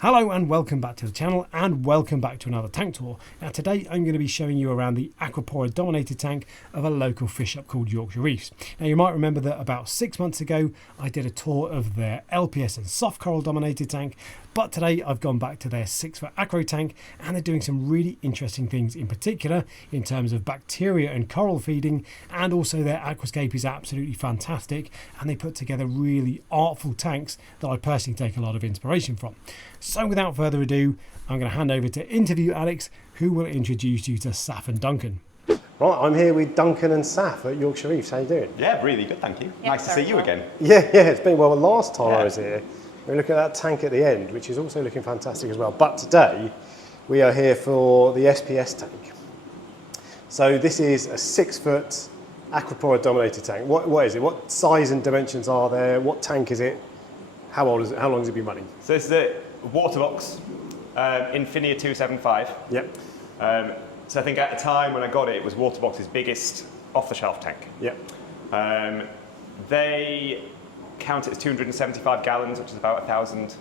Hello and welcome back to the channel and welcome back to another tank tour. Now today I'm going to be showing you around the acropora dominated tank of a local fish shop called Yorkshire Reefs. Now you might remember that about 6 months ago I did a tour of their LPS and soft coral dominated tank, but today I've gone back to their 6-foot acro tank and they're doing some really interesting things, in particular in terms of bacteria and coral feeding, and also their aquascape is absolutely fantastic and they put together really artful tanks that I personally take a lot of inspiration from. So without further ado, I'm going to hand over to interview Alex, who will introduce you to Saf and Duncan. Right, I'm here with Duncan and Saf at Yorkshire Reefs. How you doing? Yeah, really good, thank you. Yeah, nice to see you again. Yeah, it's been well. Last time I was here, we were looking at that tank at the end, which is also looking fantastic as well. But today, we are here for the SPS tank. So this is a 6-foot acropora dominated tank. What is it? What size and dimensions are there? What tank is it? How old is it? How long has it been running? So this is a Waterbox Infinia 275. Yep. So I think at the time when I got it, it was Waterbox's biggest off-the-shelf tank. Yep. They count it as 275 gallons, which is about 1,000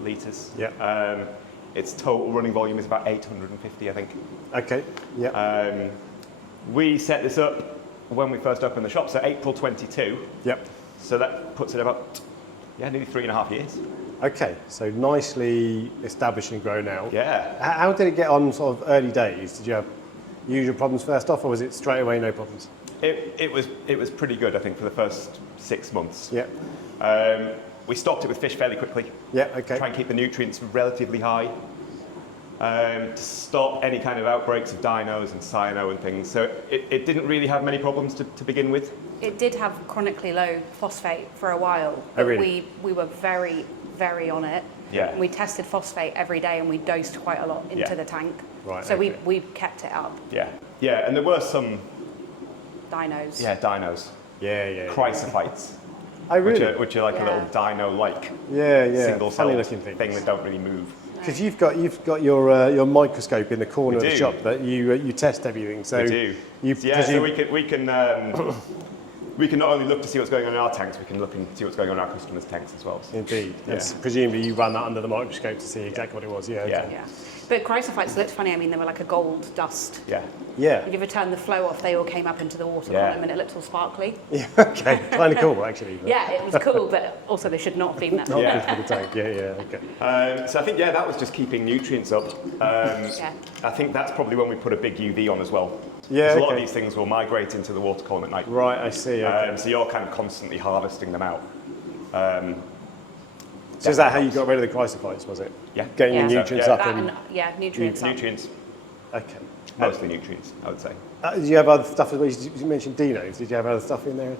litres. Yep. Its total running volume is about 850, I think. Okay. Yep. We set this up when we first opened the shop, so April 22. Yep. So that puts it about, nearly 3.5 years. Okay, so nicely established and grown out. Yeah. How did it get on sort of early days? Did you have usual problems first off, or was it straight away no problems? It was pretty good, I think, for the first 6 months. Yeah. We stocked it with fish fairly quickly. Yeah, okay. Try and keep the nutrients relatively high to stop any kind of outbreaks of dinos and cyano and things. So it didn't really have many problems to begin with. It did have chronically low phosphate for a while. Oh, really? We were very, very on it. Yeah. And we tested phosphate every day and we dosed quite a lot into the tank. Right, So okay. we kept it up. Yeah. Yeah, and there were some Dinos. dinos. Yeah. Chrysophytes. Oh, really? Which are like a Yeah. little dino-like Yeah. single Funny cell looking thing that don't really move. Because you've got your microscope in the corner We of the do. shop that you test everything. So We do. So we can not only look to see what's going on in our tanks, we can look and see what's going on in our customers' tanks as well. So. Indeed. Yeah. And presumably you ran that under the microscope to see exactly what it was. Yeah. Okay. Yeah. But chrysophytes looked funny. I mean, they were like a gold dust. Yeah. Yeah. If you ever turned the flow off, they all came up into the water Yeah. column and it looked all sparkly. Yeah. Okay. Kind of cool, actually. But Yeah, it was cool, but also they should not have been that. not Yeah. good for the tank. Yeah. Okay. So I think, that was just keeping nutrients up. Yeah. I think that's probably when we put a big UV on as well. Yeah, 'Cause a lot of okay. these things will migrate into the water column at night. Right. I see. Okay. So you're kind of constantly harvesting them out. So is that how you got rid of the chrysophytes? Was it? Yeah. Getting Yeah. your nutrients Yeah. up That and. and, nutrients up. Nutrients, Okay. mostly nutrients, I would say. Did you have other stuff as well? You mentioned dinos. Did you have other stuff in there?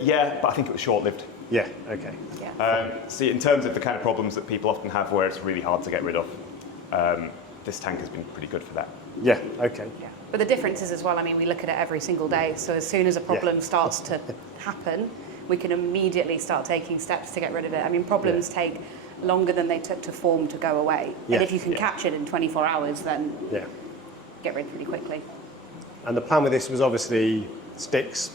Yeah, but I think it was short-lived. Yeah. Okay. Yeah. See, in terms of the kind of problems that people often have where it's really hard to get rid of, this tank has been pretty good for that. Yeah. Okay. Yeah. But the difference is as well, I mean, we look at it every single day. So as soon as a problem starts to happen, we can immediately start taking steps to get rid of it. I mean, problems take longer than they took to form to go away. Yeah. And if you can catch it in 24 hours, then Yeah. get rid really quickly. And the plan with this was obviously sticks.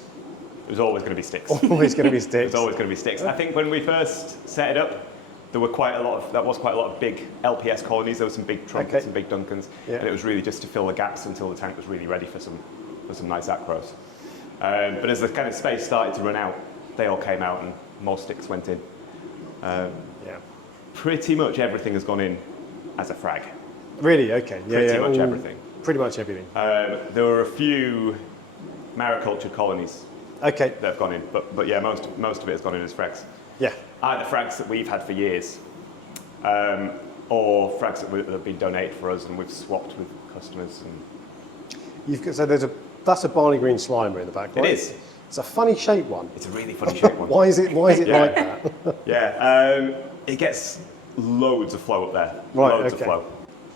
It was always going to be sticks. Always going to be It sticks. was always going to be sticks. I think when we first set it up, there were quite a lot of big LPS colonies. There were some big trumpets Okay. and big Duncans, Yeah. and it was really just to fill the gaps until the tank was really ready for some nice Acros. But as the kind of space started to run out, they all came out and more sticks went in. Yeah. Pretty much everything has gone in as a frag. Really? Okay. Yeah. Pretty much all- everything. Pretty much everything. There were a few maricultured colonies Okay. that have gone in, but yeah, most of it has gone in as frags. Yeah. Either frags that we've had for years, or frags that have been donated for us and we've swapped with customers. And You've got, so that's a barley green slimer in the back, right? It is. It's a funny shaped one. It's a really funny shaped one. Why is it Yeah. like that? Yeah, it gets loads of flow up there. Right, Loads okay. of flow.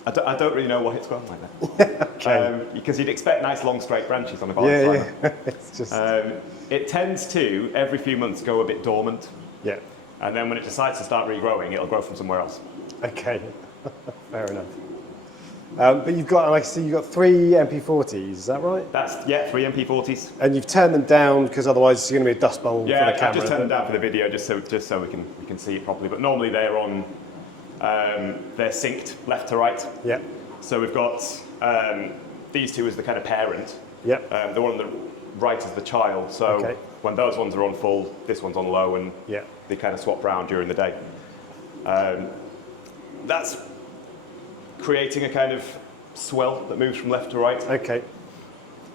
I don't really know why it's grown like that. Okay. Because you'd expect nice long straight branches on a barley Yeah. slimer. Yeah. It's just. It tends to, every few months, go a bit dormant. Yeah. And then when it decides to start regrowing, it'll grow from somewhere else. Okay. Fair enough. But you've got, like I see, you've got 3 MP40s. Is that right? That's, 3 MP40s. And you've turned them down because otherwise it's going to be a dust bowl Yeah, for the camera. I've just turned them down for the video just so we can see it properly. But normally they're on They're synced left to right. Yeah. So we've got these two as the kind of parent. Yeah. The one on the right is the child. So when those ones are on full, this one's on low, and they kind of swap around during the day. That's creating a kind of swell that moves from left to right. Okay.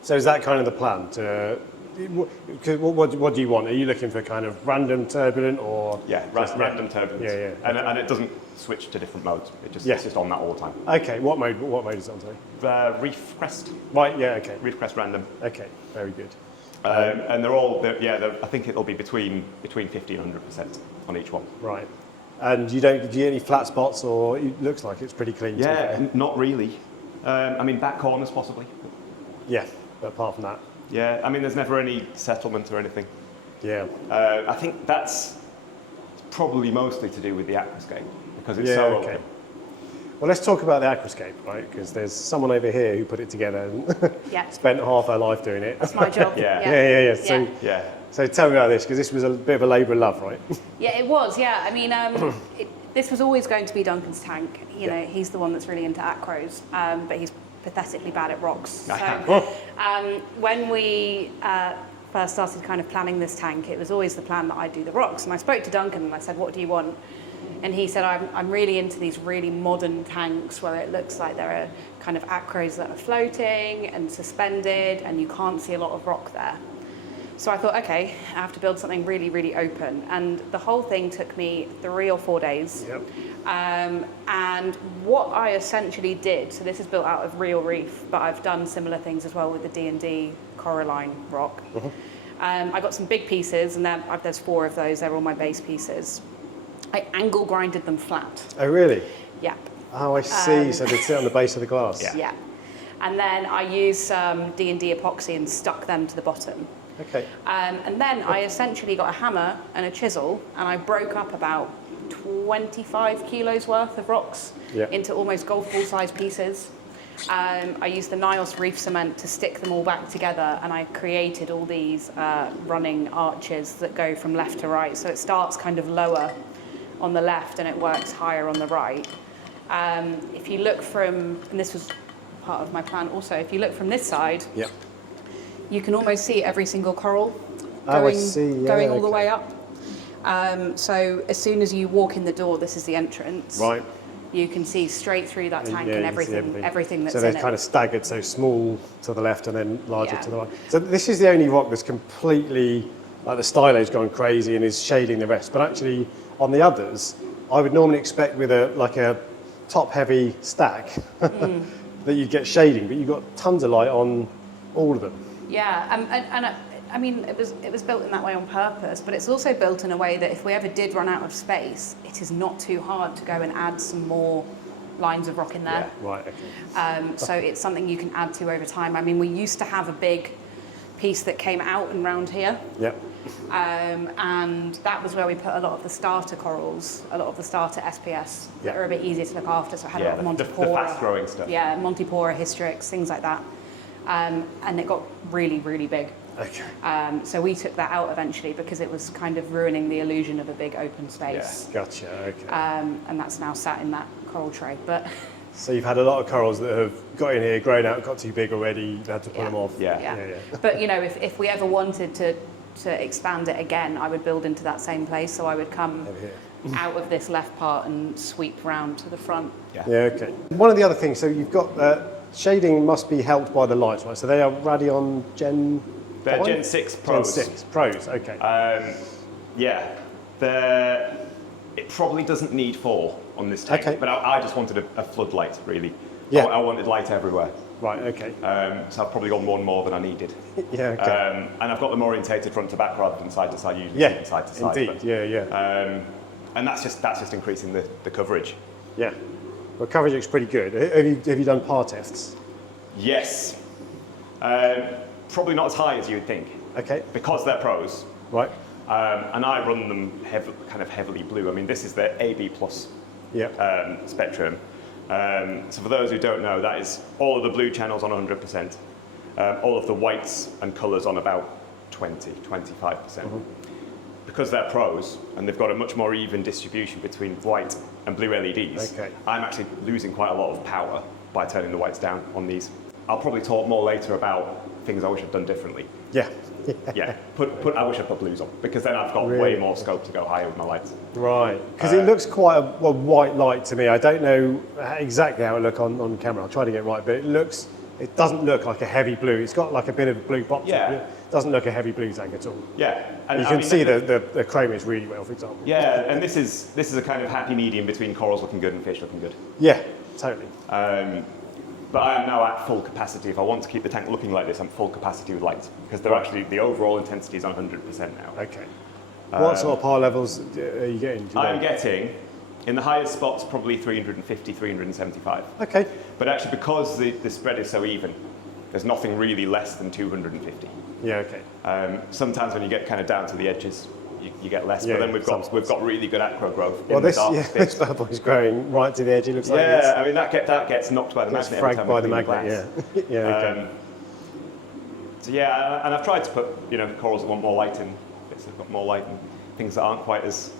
So is that kind of the plan? What do you want? Are you looking for kind of random turbulent or? Yeah, random turbulence. Yeah. And it doesn't switch to different modes. It's just on that all the time. Okay. What mode is it on? Sorry. Reef crest. Right. Yeah. Okay. Reef crest random. Okay. Very good. And they're all. I think it'll be between 50 and 100% on each one. Right. And do you get any flat spots, or it looks like it's pretty clean? Yeah. Not really. I mean, back corners possibly. Yeah. But apart from that. Yeah, I mean, there's never any settlement or anything. Yeah. I think that's probably mostly to do with the aquascape, because it's so open. Well, let's talk about the aquascape, right? Because there's someone over here who put it together and spent half her life doing it. That's my job. Yeah. So tell me about this, because this was a bit of a labour of love, right? Yeah, it was. Yeah, I mean, this was always going to be Duncan's tank. You know, he's the one that's really into Acros, but he's pathetically bad at rocks. So when we first started kind of planning this tank, it was always the plan that I'd do the rocks. And I spoke to Duncan and I said, what do you want? And he said, I'm really into these really modern tanks where it looks like there are kind of acros that are floating and suspended and you can't see a lot of rock there. So I thought, okay, I have to build something really, really open. And the whole thing took me 3 or 4 days. Yep. And what I essentially did, so this is built out of real reef, but I've done similar things as well with the D&D coralline rock. I got some big pieces, and there's 4 of those. They're all my base pieces. I angle grinded them flat. Oh, really? Yeah. Oh, I see. So they sit on the base of the glass. Yeah. And then I used some D&D epoxy and stuck them to the bottom. Okay. And then I essentially got a hammer and a chisel, and I broke up about 25 kilos worth of rocks into almost golf ball size pieces. I used the Nios reef cement to stick them all back together, and I created all these running arches that go from left to right. So it starts kind of lower on the left and it works higher on the right. If you look from, and this was part of my plan also, if you look from this side, you can almost see every single coral going all the way up. So as soon as you walk in the door, this is the entrance. Right. You can see straight through that tank and everything that's in it. So they're kind of staggered, so small to the left and then larger to the right. So this is the only rock that's completely, like the stylo's gone crazy and is shading the rest. But actually, on the others, I would normally expect with a top-heavy stack that you'd get shading, but you've got tons of light on all of them. Yeah, and I mean, it was built in that way on purpose, but it's also built in a way that if we ever did run out of space, it is not too hard to go and add some more lines of rock in there. Yeah, right, okay. So it's something you can add to over time. I mean, we used to have a big piece that came out and round here. Yep. And that was where we put a lot of the starter corals, a lot of the starter SPS that are a bit easier to look after. So I had a lot of Montipora. The fast-growing stuff. Yeah, Montipora, Hystrix, things like that. And it got really, really big. Okay. So we took that out eventually because it was kind of ruining the illusion of a big open space. Yeah, gotcha, okay. And that's now sat in that coral tray. But so you've had a lot of corals that have got in here, grown out, got too big already, you had to pull them off. Yeah. But, you know, if we ever wanted to expand it again, I would build into that same place. So I would come out of this left part and sweep round to the front. Yeah, okay. One of the other things, so you've got shading must be helped by the lights, right? So they are Radion Gen... They're Gen 6 Pros. Gen 6 Pros, okay. It probably doesn't need 4 on this tank, but I just wanted a floodlight, really. Yeah. I wanted light everywhere. Right, okay. So I've probably gone 1 more than I needed. Yeah, okay. And I've got them orientated front to back rather than side to side, usually side to side. Indeed, yeah. And that's just increasing the coverage. Yeah. Well, coverage looks pretty good. Have you done par tests? Yes. Probably not as high as you would think. Okay. Because they're pros. Right. And I run them kind of heavily blue. I mean, this is the AB plus spectrum. So for those who don't know, that is all of the blue channels on 100%, all of the whites and colours on about 20, 25%. because they're pros and they've got a much more even distribution between white and blue LEDs, I'm actually losing quite a lot of power by turning the whites down on these. I'll probably talk more later about things I wish I'd done differently. Yeah. Yeah, I wish I put blues on, because then I've got way more scope to go higher with my lights. Right, because it looks quite a white light to me. I don't know exactly how it looks on camera. I'll try to get it right, but it doesn't look like a heavy blue. It's got like a bit of blue pop to it. It doesn't look a heavy blue tank at all. Yeah. And you can see the chrome is really well, for example. Yeah, and this is a kind of happy medium between corals looking good and fish looking good. Yeah, totally. But I am now at full capacity. If I want to keep the tank looking like this, I'm full capacity with lights, because they're actually, the overall intensity is on 100% now. Okay. What sort of power levels are you getting? I'm getting, in the highest spots, probably 350, 375. Okay. But actually, because the spread is so even, there's nothing really less than 250. Yeah, okay. Sometimes when you get kind of down to the edges, you get less, but then we've got really good acro growth. Well, this bad boy's growing right to the edge. It looks like I mean that gets knocked by the magnet. It's fragged by the magnet. Yeah. Yeah. Okay. So yeah, and I've tried to put corals that want more light in, bits that have got more light, and things that aren't quite as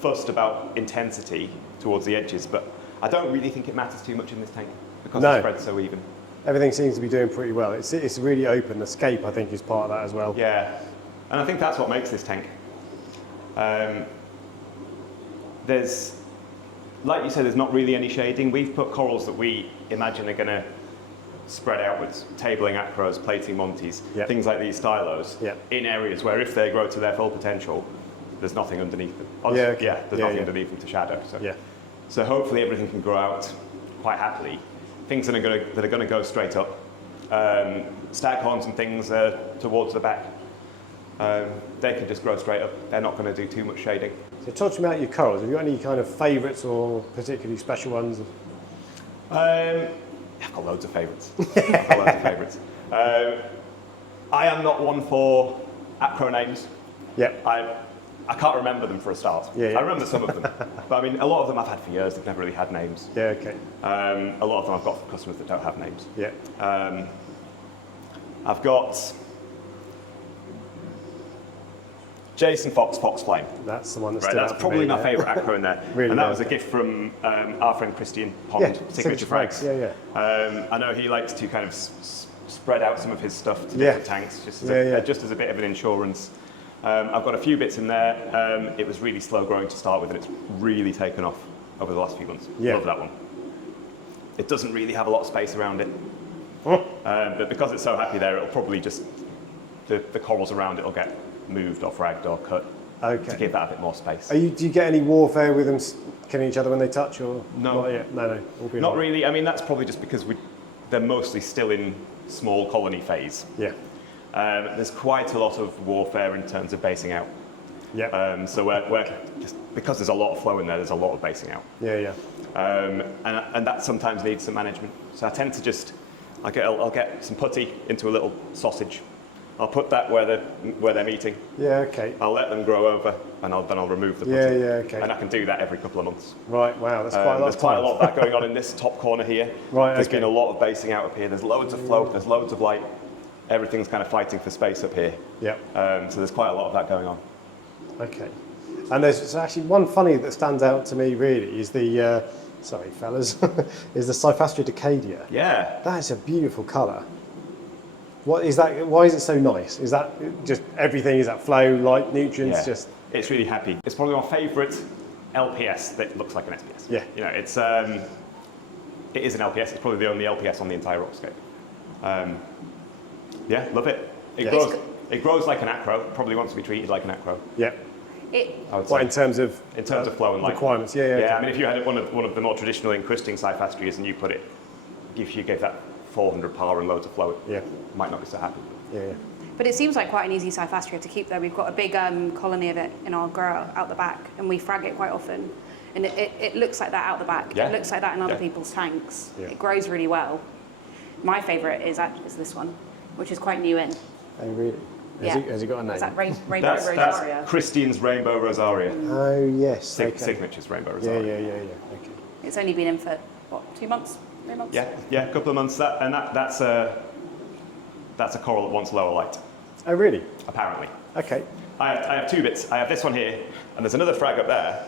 fussed about intensity towards the edges. But I don't really think it matters too much in this tank, because the spread's so even. Everything seems to be doing pretty well. It's really open. The scape, I think, is part of that as well. Yeah. And I think that's what makes this tank. There's, like you said, there's not really any shading. We've put corals that we imagine are going to spread outwards, tabling acros, plating montes, things like these stylos, in areas where if they grow to their full potential, there's nothing underneath them. There's nothing underneath them to shadow. So hopefully everything can grow out quite happily. Things that are going to go straight up. Staghorns and things towards the back. They can just grow straight up. They're not going to do too much shading. So talk to me about your corals. Have you got any kind of favourites or particularly special ones? I've got loads of favourites. I am not one for acro names. Yeah. I can't remember them for a start. I remember some of them. But I mean, a lot of them I've had for years. They've never really had names. Yeah, okay. A lot of them I've got for customers that don't have names. Yeah. I've got Jason Fox Flame. That's the one that's That's probably my favourite acro in there. Really and that nice. was a gift from our friend Christian Pond, Signature Frags. Yeah. I know he likes to kind of spread out some of his stuff to different tanks, just as a bit of an insurance. I've got a few bits in there. It was really slow growing to start with, and it's really taken off over the last few months. Love that one. It doesn't really have a lot of space around it. But because it's so happy there, it'll probably just, the corals around it will get moved or fragged or cut to give that a bit more space. Do you get any warfare with them killing each other when they touch? Or no. Not yet? No. Not really. I mean, that's probably just because they're mostly still in small colony phase. Yeah. There's quite a lot of warfare in terms of basing out. Yeah. So we're just, because there's a lot of flow in there's a lot of basing out. Yeah. And that sometimes needs some management. So I tend to I'll get some putty into a little sausage. I'll put that where they're meeting. Yeah, okay. I'll let them grow over, and then I'll remove the putty. Yeah, okay. And I can do that every couple of months. Right, wow, that's quite a lot. There's quite a lot of that going on in this top corner here. Right, There's been a lot of basing out up here. There's loads of flow, there's loads of light. Everything's kind of fighting for space up here. Yeah. So there's quite a lot of that going on. Okay. And there's actually one funny that stands out to me really is the, sorry fellas, is the Cyphastria decadia. Yeah. That is a beautiful colour. What is that? Why is it so nice? Is that just everything? Is that flow, light, nutrients? Yeah. It's really happy. It's probably my favourite LPS that looks like an SPS. Yeah. It is an LPS. It's probably the only LPS on the entire aquascape. Love it. It grows like an acro. Probably wants to be treated like an acro. Yeah. What in terms of flow and light requirements? Yeah. I mean, if you had one of the more traditional encrusting Cyphastrias and you gave that 400 power and loads of flow, it might not be so happy. Yeah. But it seems like quite an easy Cyphastria to keep there. We've got a big colony of it in our grow out the back, and we frag it quite often. And it looks like that out the back. Yeah. It looks like that in other people's tanks. Yeah. It grows really well. My favourite is this one, which is quite new in. Oh, really? Has he got a name? Is that Rainbow Rosaria? That's Christian's Rainbow Rosaria. Oh, yes. Signature's Rainbow Rosaria. Yeah. Okay. It's only been in for, 2 months? 3 months? Yeah, a couple of months. That's a coral that wants lower light. Oh, really? Apparently. Okay. I have two bits. I have this one here, and there's another frag up there.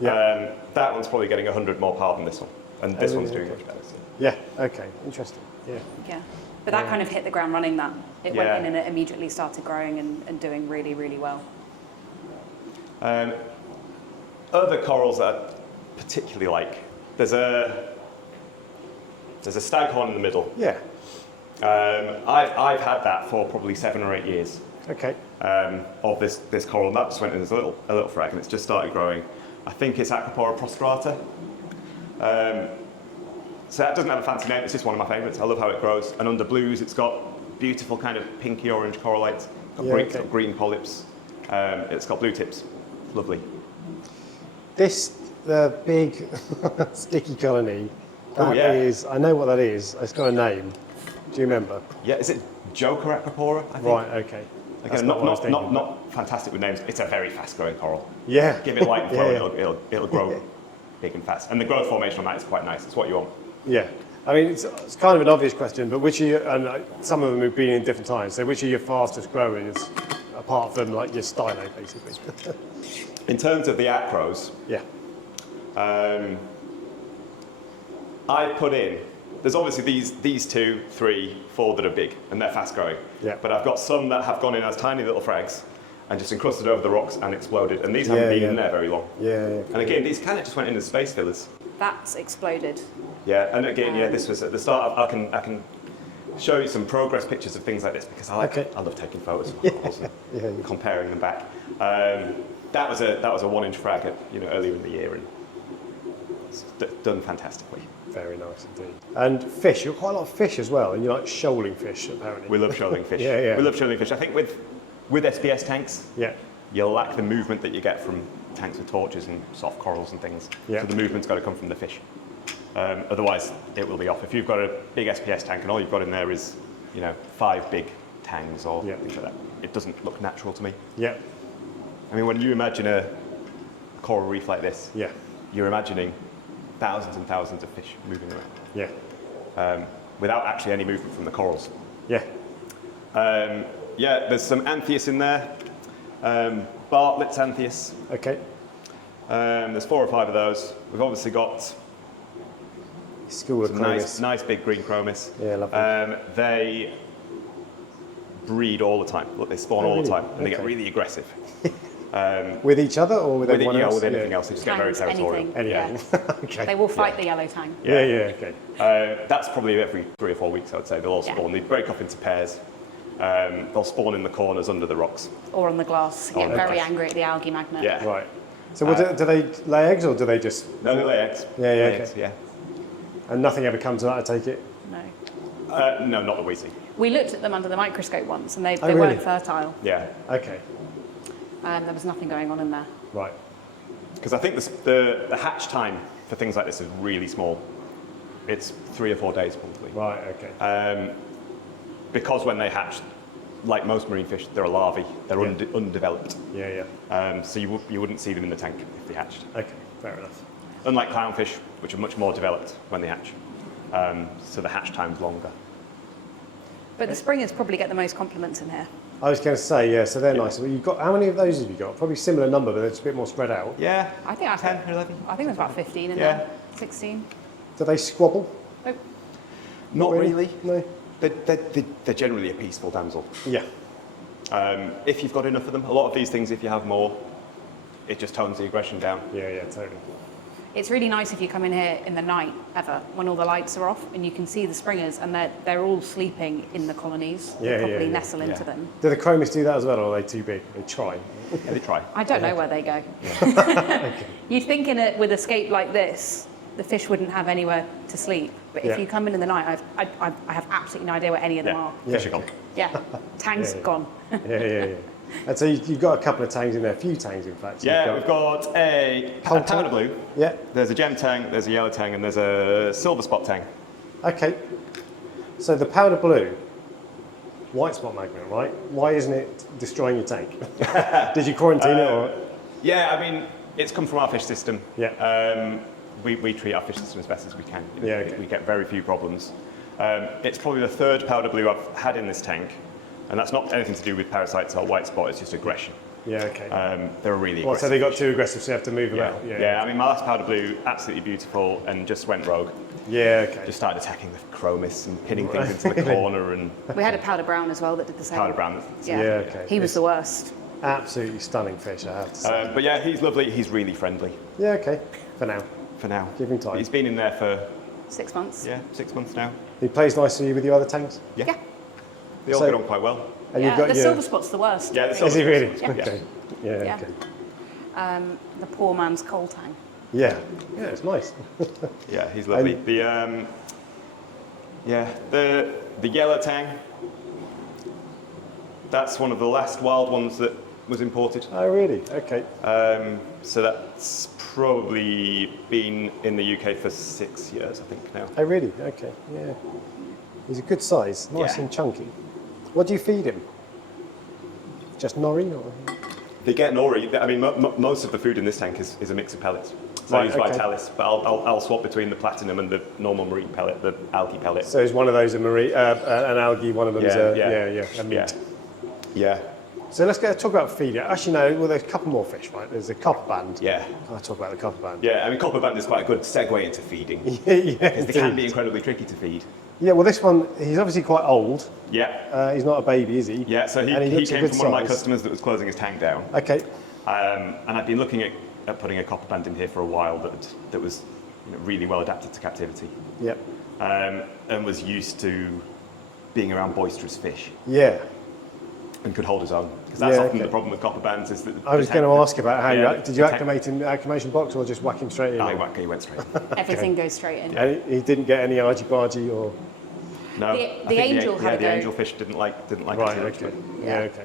Yeah. That one's probably getting 100 more power than this one, and this one's doing much better. So. Yeah, okay, interesting. Yeah. Yeah. But that kind of hit the ground running, that. It went in and it immediately started growing and doing really, really well. Other corals that I particularly like, there's a staghorn in the middle. Yeah. I've had that for probably 7 or 8 years. Okay. Of this coral, and that just went in as a little frag, and it's just started growing. I think it's Acropora prostrata. So that doesn't have a fancy name, it's just one of my favourites. I love how it grows. And under blues, it's got beautiful kind of pinky orange coralites, it's got green polyps, it's got blue tips. Lovely. The big sticky colony, that is, I know what that is, it's got a name. Do you remember? Yeah, is it Joker Acropora, I think? Right, okay. Again, not fantastic with names. It's a very fast-growing coral. Yeah. Give it light and flow, it'll grow big and fast. And the growth formation on that is quite nice. It's what you want. Yeah. I mean, it's kind of an obvious question, but which are you, and some of them have been in different times, so which are your fastest growers, apart from like your stylo, basically? In terms of the Acros, Yeah. I put in, there's obviously these 2, 3, 4 that are big, and they're fast-growing. Yeah. But I've got some that have gone in as tiny little frags, and just encrusted over the rocks and exploded. And these haven't been in there very long. Yeah. And again, these kind of just went in as space fillers. That's exploded. Yeah, and again, this was at the start. I can show you some progress pictures of things like this because I love taking photos of corals and comparing them back. That was a 1-inch frag earlier in the year, and it's done fantastically. Very nice indeed. And fish, you've got quite a lot of fish as well, and you like shoaling fish apparently. We love shoaling fish. Yeah. We love shoaling fish. I think with SPS tanks, you lack the movement that you get from tanks with torches and soft corals and things. Yeah. So the movement's got to come from the fish. Otherwise, it will be off. If you've got a big SPS tank and all you've got in there is, 5 big tangs or things like that, it doesn't look natural to me. Yeah. I mean, when you imagine a coral reef like this, you're imagining thousands and thousands of fish moving around. Yeah. Without actually any movement from the corals. Yeah. There's some anthias in there. Bartlett's anthias. Okay. There's 4 or 5 of those. We've obviously got School of chromis. nice big green chromis. Yeah, lovely. They breed all the time. Look, they spawn all the time, and they get Okay. really aggressive. With each other or with everyone else? With anything else, they just get very Tangs, territorial. anything. Okay. They will fight the yellow tang. Yeah, okay. That's probably every 3 or 4 weeks, I would say. They'll all spawn. They break off into pairs. They'll spawn in the corners under the rocks. Or on the glass. Get very angry at the algae magnet. Yeah. Right. So do they lay eggs or do they just... No, they lay eggs. Yeah, Lay okay. eggs, yeah. And nothing ever comes of that, I take it? No. No, not that we see. We looked at them under the microscope once and they really? weren't fertile. Yeah. Okay. There was nothing going on in there. Right. Because I think the hatch time for things like this is really small. It's 3 or 4 days probably. Right, okay. Because when they hatch, like most marine fish, they're a larvae. They're undeveloped. Yeah. So you wouldn't see them in the tank if they hatched. Okay, fair enough. Unlike clownfish, which are much more developed when they hatch. So the hatch time's longer. But the springers probably get the most compliments in here. I was going to say, so they're nice. Well, you've got, how many of those have you got? Probably similar number, but it's a bit more spread out. Yeah. I think 10, 11. I think there's about 15 in there. 16. Do they squabble? Nope. Not really. No. They're generally a peaceful damsel. Yeah. If you've got enough of them, a lot of these things, if you have more, it just tones the aggression down. Yeah, totally. It's really nice if you come in here in the night, when all the lights are off, and you can see the springers, and they're all sleeping in the colonies. They probably nestle into them. Do the chromis do that as well, or are they too big? They try. Yeah, they try. I don't know where they go. You'd think with a scape like this, the fish wouldn't have anywhere to sleep. But if you come in the night, I have absolutely no idea where any of them are. Fish are gone. Yeah, tang's gone. Yeah. And so you've got a couple of tangs in there, a few tangs in fact. Yeah, we've got a powder blue. Yeah. There's a gem tang, there's a yellow tang, and there's a silver spot tang. Okay. So the powder blue, white spot magnet, right? Why isn't it destroying your tank? Did you quarantine it or? Yeah, I mean, it's come from our fish system. Yeah. We treat our fish system as best as we can. Okay. We get very few problems. It's probably the 3rd powder blue I've had in this tank, and that's not anything to do with parasites or white spot, it's just aggression. Yeah, okay. They're really aggressive. Well, so they got too aggressive, so you have to move them Yeah. out. Yeah. I mean, my last powder blue, absolutely beautiful, and just went rogue. Yeah, okay. Just started attacking the chromis and pinning things into the corner and We had a powder brown as well that did the same. powder brown. Yeah. okay. He was the worst. Absolutely stunning fish, I have to say. But yeah, he's lovely. He's really friendly Yeah, okay. For now. for now. Give him time. He's been in there for 6 months. 6 months now. He plays nicely with your other tanks? Yeah. Yeah. They all So- get on quite well. And Yeah, you've got the your... silver spot's the worst. Yeah, the Is silver he really? Yeah. Okay. Yeah, Yeah. okay. The poor man's coal tank. Yeah. Yeah, it's nice. Yeah, he's lovely. The yellow tang. That's one of the last wild ones that was imported. Oh, really? Okay. So that's probably been in the UK for 6 years, I think now. Oh, really? Okay. Yeah. He's a good size, nice Yeah. and chunky. What do you feed him? Just nori or? They get nori. I mean, most of the food in this tank is a mix of pellets. So I Right, use okay. Vitalis, but I'll swap between the platinum and the normal marine pellet, the algae pellet. So is one of those an algae, one of them is a meat. Yeah. Yeah. So let's talk about feeding. Actually, no, well, there's a couple more fish, right? There's a copper band. Yeah. I'll talk about the copper band. Yeah, I mean, copper band is quite a good segue into feeding. Yeah, Because they can indeed. be incredibly tricky to feed. Yeah, well, this one, he's obviously quite old. Yeah. He's not a baby, is he? Yeah, so And he looks a came good from one of my size. customers that was closing his tank down. Okay. And I'd been looking at putting a copper band in here for a while that was really well adapted to captivity. Yep. And was used to being around boisterous fish Yeah. and could hold his own. Because that's Yeah, often okay. the problem with copper bands is that I was going to ask about how Yeah, you did you the tank- acclimate him in the acclimation box or just whack him straight in? He went straight. Everything goes straight in. And he didn't get any argy-bargy or... No, The I think angel had a the go. angel fish didn't like Right, it too okay. much. Yeah, okay.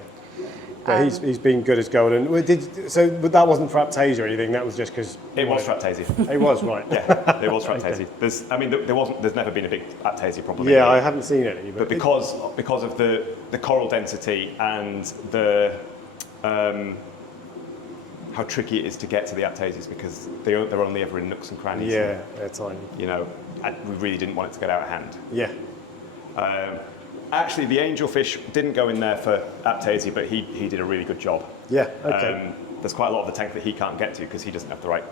But he's been good as gold. And but that wasn't for Aptasia or anything, that was just because... It was Fraptasia. It was, right. Yeah, it was Fraptasia. There's never been a big Aptasia problem. Yeah, anyway. I haven't seen any. But because of the coral density and the how tricky it is to get to the Aptasias because they're only ever in nooks and crannies. Yeah, they're tiny. We really didn't want it to get out of hand. Yeah. Actually, the angelfish didn't go in there for Aptasia, but he did a really good job. Yeah, okay. There's quite a lot of the tank that he can't get to because he doesn't have the right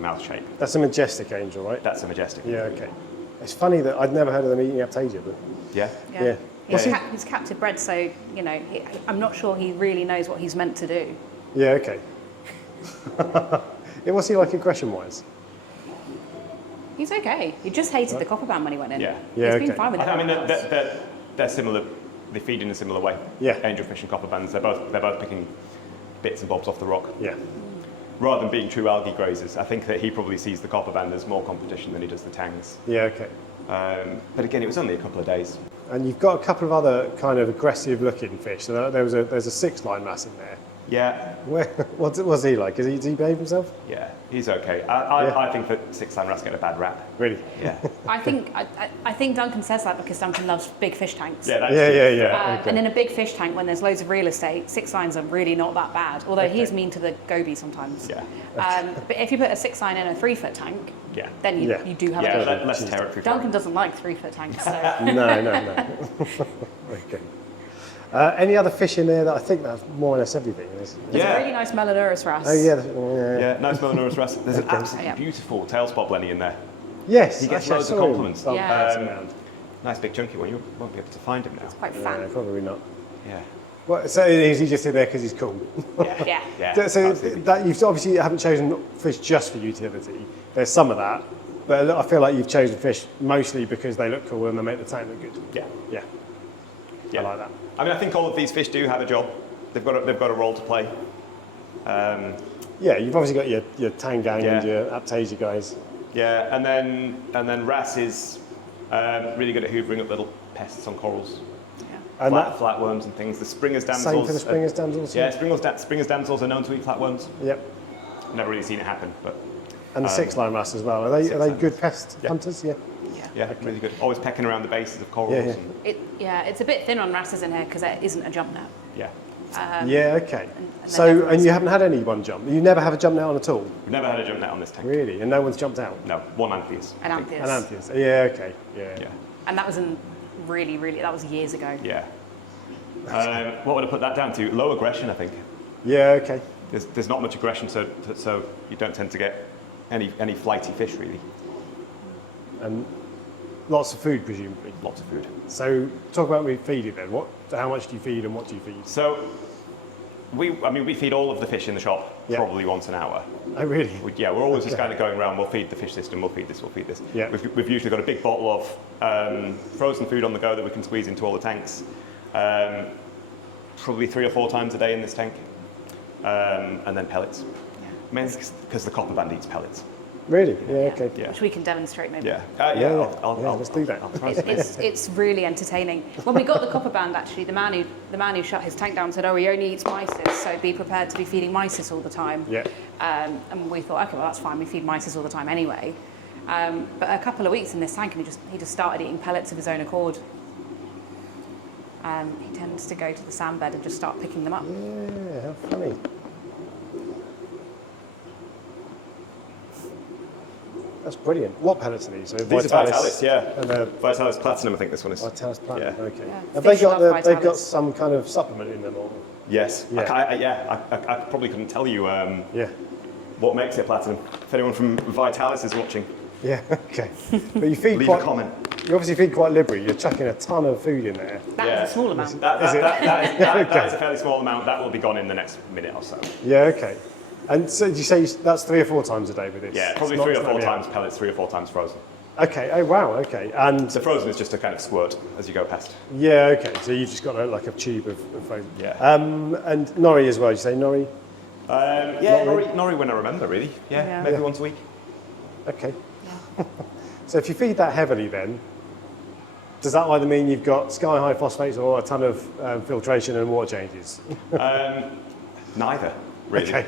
mouth shape. That's a majestic angel, right? That's a majestic. Yeah, okay. It's funny that I'd never heard of them eating Aptasia, but... Yeah. Yeah. He's captive bred, so I'm not sure he really knows what he's meant to do. Yeah, okay. What's he like aggression-wise? He's okay. He just hated the copper band when he went in. Yeah. Yeah, He's been okay. fine with I mean, everything else. they're similar. They feed in a similar way. Yeah. Angelfish and copper bands. They're both picking bits and bobs off the rock. Yeah. Rather than being true algae grazers, I think that he probably sees the copper band as more competition than he does the tangs. Yeah, okay. But again, it was only a couple of days. And you've got a couple of other kind of aggressive-looking fish. So there's a six-line mass in there. Yeah. What's he like? Does he behave himself? Yeah, he's okay. Yeah. I think that six-line wrasse get a bad rap. Really? Yeah. I think Duncan says that because Duncan loves big fish tanks. Yeah, that's Yeah, true. yeah, yeah. Okay. And in a big fish tank, when there's loads of real estate, 6 lines are really not that bad. Although Okay. he's mean to the goby sometimes. Yeah. But if you put a 6 line in a 3 foot tank, Yeah. then you do have Yeah, a less territory. for Duncan him. doesn't like 3 foot tanks. So. No. Okay. Any other fish in there that I think that's more or less everything? There's Yeah. a really nice Melanoris wrasse. Oh, yeah. Yeah, nice Melanoris wrasse. There's an Okay. absolutely Yeah. beautiful tail spot blenny in there. Yes. He gets actually, I loads of saw him. compliments. Oh, Yeah. bouncing around. Nice big chunky one. You won't be able to find him now. Quite No, fat. probably not. Yeah. What, so is he just in there because he's cool? Yeah. Yeah. So absolutely. that you've obviously haven't chosen fish just for utility. There's some of that, but I feel like you've chosen fish mostly because they look cool and they make the tank look good. Yeah. Yeah. Yeah. I like that. I mean, I think all of these fish do have a job. They've got a role to play. Yeah, you've obviously got your Tangang Yeah. and your Aptasia guys. Yeah, and then wrasse is really good at hoovering up little pests on corals, And that, flatworms and things. The Springer's damsels. same for the Springer's damsels? Yeah, Springer's damsels are known to eat flatworms. Yep. Never really seen it happen, but And the six-line wrasse as well. Are they six-line good pest Yeah. hunters? Yeah. yeah, really good. Always pecking around the bases of corals. Yeah, yeah. And, It's a bit thin on wrasses in here because there isn't a jump net. yeah. Yeah. Okay. then So everyone's- you haven't had anyone jump? You never have a jump net on at all? We've never had a jump net on this tank. Really? And no one's jumped out? No, one Amphias. An Amphias. An Amphias. Yeah. Okay. Yeah. Yeah, And that was that was years ago. yeah. What would I put that down to? Low aggression, I think. Yeah, okay. There's not much aggression, so you don't tend to get any flighty fish really. And lots of food, presumably. Lots of food. So talk about me feeding then. How much do you feed and what do you feed? So we feed all of the fish in the shop probably once an hour. Oh, really? We're always just kind of going around, we'll feed the fish system, we'll feed this, we'll feed this. Yeah. We've usually got a big bottle of frozen food on the go that we can squeeze into all the tanks. Probably 3 or 4 times a day in this tank. And then pellets. Mainly because the copper band eats pellets. Really? Yeah, okay. Yeah. Which we can demonstrate maybe. Let's do that. It's really entertaining. When we got the copper band, actually, the man who shut his tank down said, "Oh, he only eats mysis, so be prepared to be feeding mysis all the time." Yeah. And we thought, okay, well that's fine. We feed mysis all the time anyway. But a couple of weeks in this tank, and he just started eating pellets of his own accord. He tends to go to the sandbed and just start picking them up. Yeah, how funny. That's brilliant. What pellets are these? So These are Vitalis, yeah. And Vitalis Platinum, I think this one is. Vitalis Platinum, Yeah. okay. Yeah. Have they Fish love got they've got Vitalis. some kind of supplement in them, or? Yes. Yeah. I probably couldn't tell you Yeah. what makes it platinum. If anyone from Vitalis is watching, Yeah, okay. But you feed leave quite. a comment. You obviously feed quite liberally. You're chucking a ton of food in there. That is a small amount. That Okay. is a fairly small amount. That will be gone in the next minute or so. Yeah, okay. And so did you say that's 3 or 4 times a day with this? Yeah, probably It's 3 not- or 4 yeah. times pellets, 3 or 4 times frozen. Okay. Oh wow. Okay. And So frozen is just a kind of squirt as you go past. yeah. Okay. So you've just got like a tube of food. Yeah. And nori as well. Did you say nori? Nori when I remember, really. Yeah. Maybe Yeah. once a week. Okay. So if you feed that heavily, then does that either mean you've got sky high phosphates or a ton of filtration and water changes? Neither, really. Okay.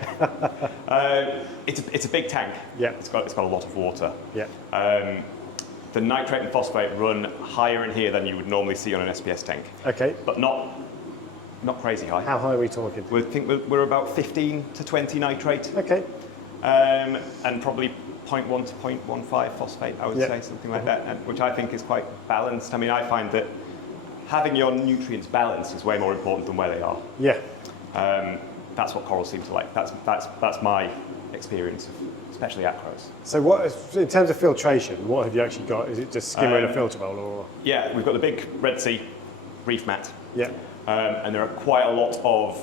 It's a big tank. Yeah. It's got a lot of water. Yeah. The nitrate and phosphate run higher in here than you would normally see on an SPS tank, Okay. but not crazy high. How high are we talking? We think we're about 15 to 20 nitrate, Okay. and probably 0.1 to 0.15 phosphate, I would Yeah. say, something like that, which I think is quite balanced. I mean, I find that having your nutrients balanced is way more important than where they are. Yeah. That's what corals seem to like. That's my experience of especially acros. So in terms of filtration, what have you actually got? Is it just skimmer in a filter bowl or? Yeah, we've got the big Red Sea reef mat, Yeah. and there are quite a lot of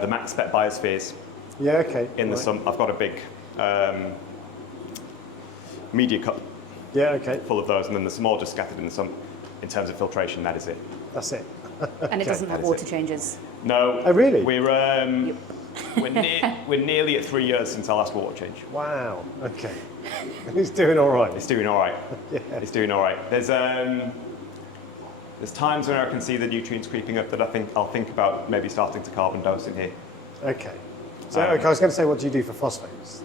the max spec biospheres Yeah. Okay. in the Right. sump. I've got a big media cup Yeah. Okay. full of those, and then there's some more just scattered in the sump. In terms of filtration, that is it. That's it. And it doesn't have that is water it. changes. No. Oh, really? We're nearly at 3 years since our last water change. Wow. Okay. It's doing all right. It's doing all right. Yeah. It's doing all right. There's times when I can see the nutrients creeping up that I'll think about maybe starting to carbon dose in here. Okay. So okay, I was going to say, what do you do for phosphates?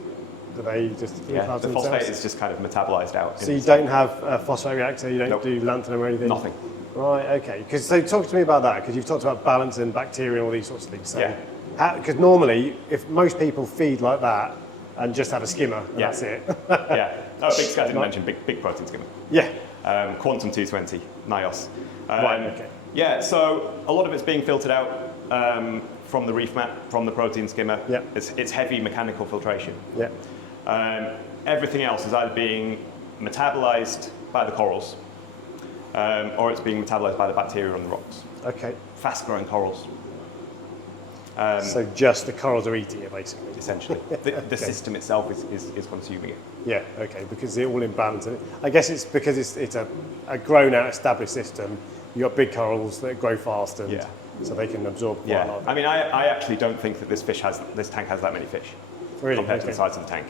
Do they just Yeah, out the themselves? phosphate is just kind of metabolized out. So you don't have a phosphate reactor, you don't Nope. do lanthanum or anything? Nothing. Right, okay. So talk to me about that, because you've talked about balance and bacteria and all these sorts of things. So Yeah. Because normally, if most people feed like that and just have a skimmer, and Yeah. that's it. Yeah. Oh, I didn't Right. mention big protein skimmer. Yeah. Quantum 220, NIOS. Right, okay. Yeah, so a lot of it's being filtered out from the reef mat, from the protein skimmer. Yeah. It's heavy mechanical filtration. Yeah. Everything else is either being metabolized by the corals, or it's being metabolized by the bacteria on the rocks. Okay. Fast-growing corals, So just the corals are eating it, basically. essentially. The system itself is consuming it. Yeah, okay, because they're all in balance. And I guess it's because it's a grown-out, established system. You've got big corals that grow fast, and Yeah. so they can absorb quite a Yeah. lot of it. I mean, I actually don't think that this tank has that many fish Really? compared to Okay. the size of the tank.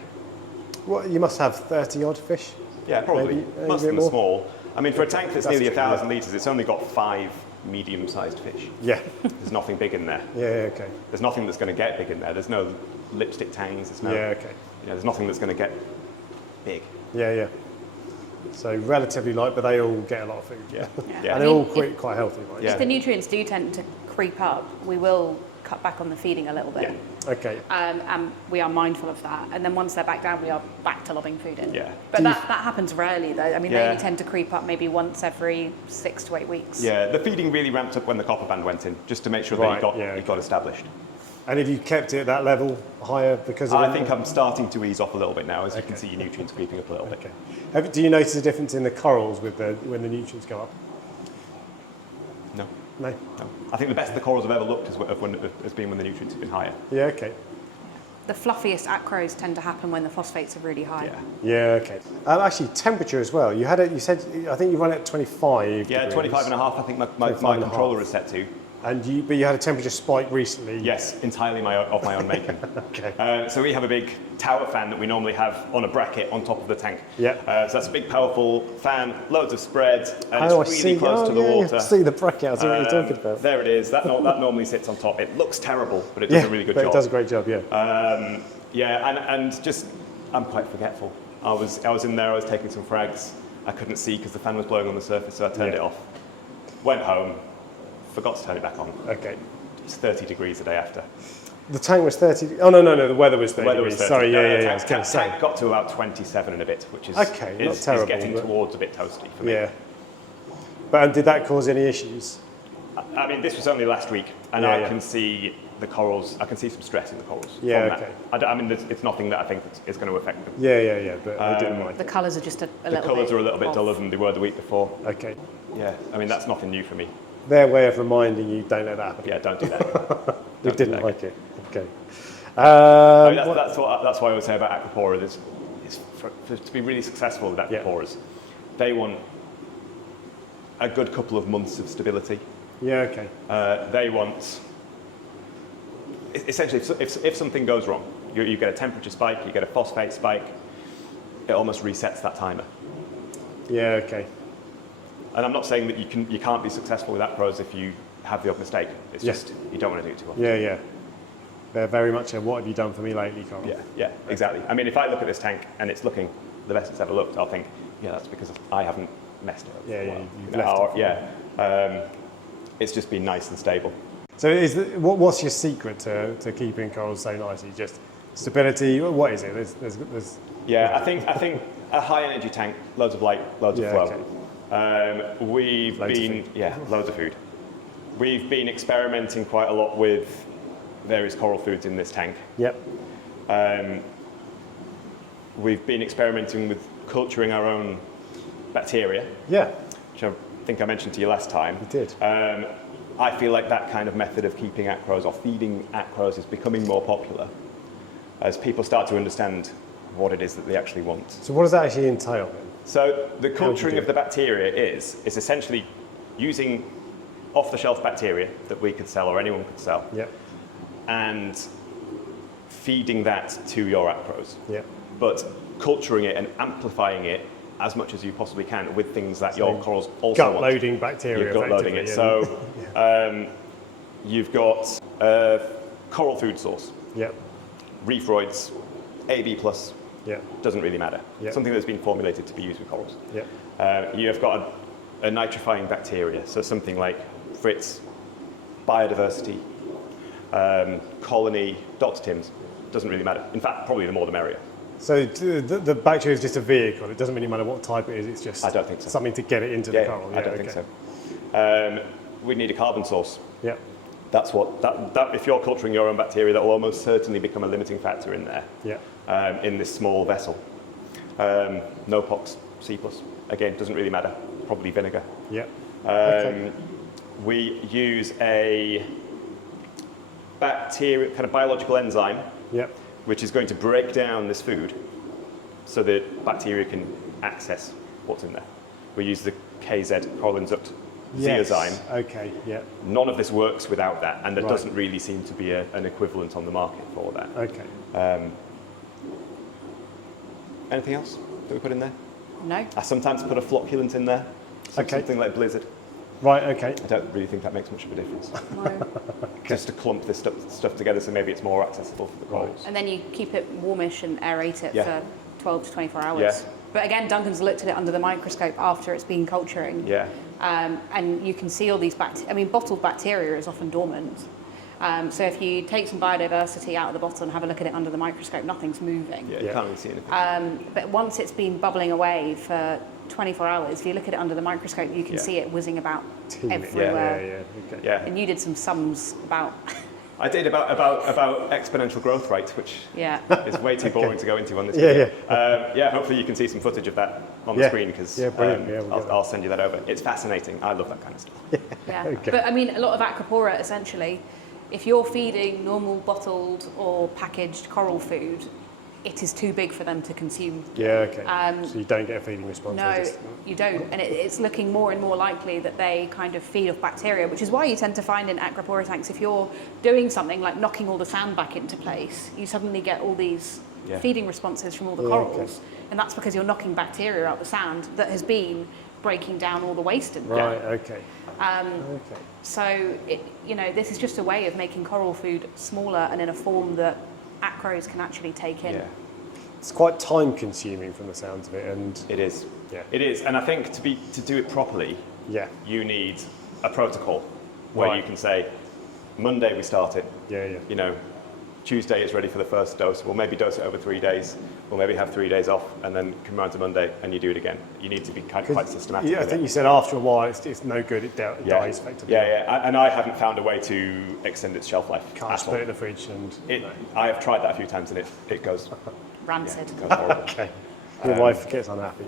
Well, you must have 30-odd fish. Yeah, probably. Maybe a Most of bit them are more. small. I mean, for a tank that's That's nearly true, 1,000 litres, it's only got 5 medium-sized fish. Yeah. There's nothing big in there. Yeah, okay. There's nothing that's going to get big in there. There's no lipstick tangs. There's no. Yeah, okay. There's nothing that's going to get big. Yeah, yeah. So relatively light, but they all get a lot of food. Yeah. Yeah. And they're all quite healthy, right? Yeah. If the nutrients do tend to creep up, we will cut back on the feeding a little bit. Yeah. Okay. And we are mindful of that. And then once they're back down, we are back to lobbing food in. Yeah. But that happens rarely, though. I mean, they Yeah. only tend to creep up maybe once every 6 to 8 weeks. Yeah, the feeding really ramped up when the copper band went in, just to make sure that Right, it got established. And have you kept it at that level higher because of I think I'm starting to ease off a little bit now, as you can see your nutrients creeping up a little bit. Okay. Do you notice a difference in the corals with when the nutrients go up? No. No? No. I think the best the corals have ever looked has been when the nutrients have been higher. Yeah, okay. The fluffiest acros tend to happen when the phosphates are really high. Yeah. Yeah, okay. Actually, temperature as well. You said, I think you run it at 25 Yeah, degrees. 25 and a half, I think my controller is set to. But you had a temperature spike recently. Yes, entirely of my own making. Okay. So we have a big tower fan that we normally have on a bracket on top of the tank. Yeah. So that's a big, powerful fan, loads of spread, and I it's really close to the water. I see the bracket. I see what you're talking about. There it is. That normally sits on top. It looks terrible, but it does a really good job. It does a great job. Yeah. And just I'm quite forgetful. I was in there. I was taking some frags. I couldn't see because the fan was blowing on the surface, so I turned it off. Went home. Forgot to turn it back on. Okay. It's 30 degrees the day after. The tank was 30. Oh no, the weather was 30. The weather was 30. Sorry, yeah. The I was going to say. tank got to about 27 and a bit, which is not terrible, getting towards a bit toasty for me. Yeah. But did that cause any issues? I mean, this was only last week, and I can see the corals. I can see some stress in the corals. Yeah. From Okay. that. I mean, it's nothing that I think is going to affect them. Yeah. But I didn't mind. The colours are just a little bit. The colours are a little bit off. duller than they were the week before. Okay. Yeah. I mean, that's nothing new for me. Their way of reminding you, don't let that happen. Yeah, don't do that. You didn't like it. Okay. I mean, that's why I would say about acropora is to be really successful with acroporas, they want a good couple of months of stability. Yeah, okay. They want, essentially, if something goes wrong, you get a temperature spike, you get a phosphate spike, it almost resets that timer. Yeah, okay. And I'm not saying that you can't be successful with Acros if you have the odd mistake. It's just you don't want to do it too often. Yeah. They're very much a what have you done for me lately, Carl? Yeah, exactly. I mean, if I look at this tank and it's looking the best it's ever looked, I'll think, yeah, that's because I haven't messed it up. You've left it. It's just been nice and stable. So what's your secret to keeping corals so nice? Is it just stability? What is it? There's I think a high energy tank, loads of light, loads of flow. Okay. Loads of food. We've been experimenting quite a lot with various coral foods in this tank. Yep. We've been experimenting with culturing our own bacteria. Yeah. Which I think I mentioned to you last time. You did. I feel like that kind of method of keeping acros or feeding acros is becoming more popular as people start to understand what it is that they actually want. So what does that actually entail then? So the culturing of the bacteria is essentially using off-the-shelf bacteria that we could sell or anyone could sell, and feeding that to your acros. But culturing it and amplifying it as much as you possibly can with things that your corals also want. Gut-loading bacteria. You're gut-loading it. So you've got coral food source. Reef roids, AB+. Doesn't really matter. Something that's been formulated to be used with corals. You've got a nitrifying bacteria, so something like Fritz, biodiversity, colony, Dr. Tim's, doesn't really matter. In fact, probably the more the merrier. So the bacteria is just a vehicle. It doesn't really matter what type it is. It's just I don't think so. something to get it into the coral. I don't think so. We'd need a carbon source. That's what that if you're culturing your own bacteria, that will almost certainly become a limiting factor in there. In this small vessel. No pox, C+. Again, doesn't really matter. Probably vinegar. We use a bacteria, kind of biological enzyme, which is going to break down this food so that bacteria can access what's in there. We use the KZ, Colinzuct zeozyme. None of this works without that, and there doesn't really seem to be an equivalent on the market for that. Anything else that we put in there? No. I sometimes put a flocculant in there, something like Blizzard. I don't really think that makes much of a difference. No. Just to clump this stuff together so maybe it's more accessible for the corals. And then you keep it warmish and aerate it for 12 to 24 hours. But again, Duncan's looked at it under the microscope after it's been culturing. And you can see all these bacteria. I mean, bottled bacteria is often dormant. So if you take some biodiversity out of the bottle and have a look at it under the microscope, nothing's moving. You can't really see anything. But once it's been bubbling away for 24 hours, if you look at it under the microscope, you can see it whizzing about everywhere. And you did some sums about I did about exponential growth rate, which is way too boring to go into on this video. Hopefully you can see some footage of that on the screen, because I'll send you that over. It's fascinating. I love that kind of stuff. But I mean, a lot of acropora, essentially, if you're feeding normal bottled or packaged coral food, it is too big for them to consume. So you don't get a feeding response. No, you don't. And it's looking more and more likely that they kind of feed off bacteria, which is why you tend to find in acropora tanks, if you're doing something like knocking all the sand back into place, you suddenly get all these feeding responses from all the corals. And that's because you're knocking bacteria out the sand that has been breaking down all the waste in there. So, this is just a way of making coral food smaller and in a form that Acros can actually take in. It's quite time consuming from the sounds of it, and it is. It is, and I think to do it properly, you need a protocol where you can say, Monday we start it. You know, Tuesday it's ready for the first dose. We'll maybe dose it over 3 days. We'll maybe have 3 days off, and then come around to Monday and you do it again. You need to be quite systematic. I think you said after a while it's no good. It dies effectively. And I haven't found a way to extend its shelf life. Can't just put it in the fridge and. I have tried that a few times, and it goes rancid. It goes horrible. Your wife gets unhappy.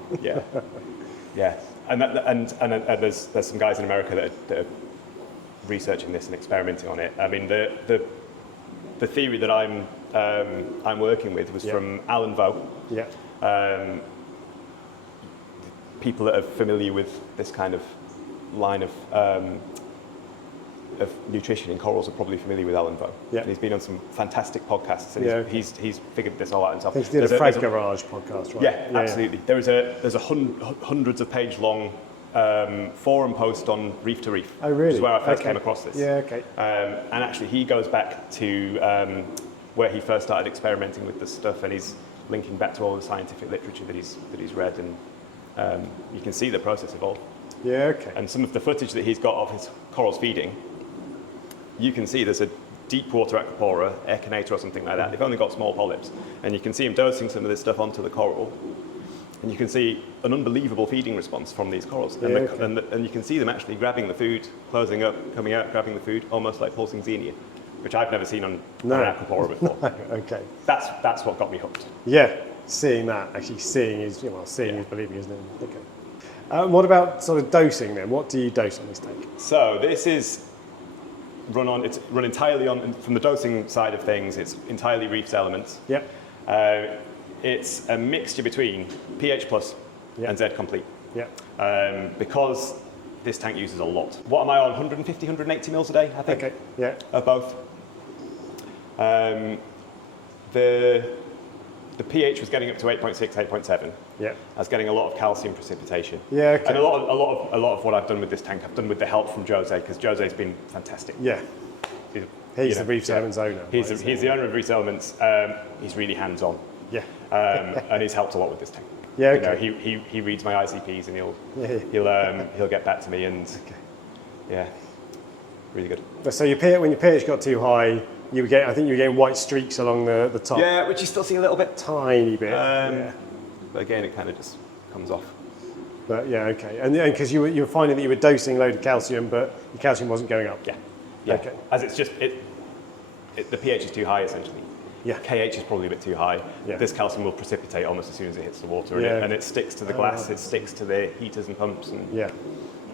And there's some guys in America that are researching this and experimenting on it. I mean, the theory that I'm working with was from Alan Vo. People that are familiar with this kind of line of nutrition in corals are probably familiar with Alan Vo. And he's been on some fantastic podcasts, and he's figured this all out himself. He did a Frag Garage podcast, right? Absolutely. There's a hundreds of page long forum post on Reef to Reef, which is where I first came across this. And actually he goes back to where he first started experimenting with this stuff, and he's linking back to all the scientific literature that he's read, and you can see the process evolve. And some of the footage that he's got of his corals feeding, you can see there's a deep water acropora, echinacea or something like that. They've only got small polyps, and you can see him dosing some of this stuff onto the coral, and you can see an unbelievable feeding response from these corals. And you can see them actually grabbing the food, closing up, coming out, grabbing the food, almost like pulsing xenia, which I've never seen on an acropora before. That's what got me hooked. Seeing that, actually seeing is believing, isn't it? What about sort of dosing then? What do you dose on this tank? So this is run entirely on, from the dosing side of things, it's entirely Reef's elements. It's a mixture between pH plus and Z complete. Because this tank uses a lot. What am I on? 150, 180 mils a day, I think. Of both. The pH was getting up to 8.6, 8.7. I was getting a lot of calcium precipitation. And a lot of what I've done with this tank, I've done with the help from Jose, because Jose's been fantastic. He's the Reefs Elements owner. He's the owner of Reefs Elements. He's really hands-on. And he's helped a lot with this tank. He reads my ICPs, and he'll get back to me, and really good. So when your pH got too high, I think you were getting white streaks along the top. Which you still see a little bit. Tiny bit. But again, it kind of just comes off. But and because you were finding that you were dosing a load of calcium, but your calcium wasn't going up. As it's just the pH is too high essentially. KH is probably a bit too high. This calcium will precipitate almost as soon as it hits the water, and it sticks to the glass. It sticks to the heaters and pumps, and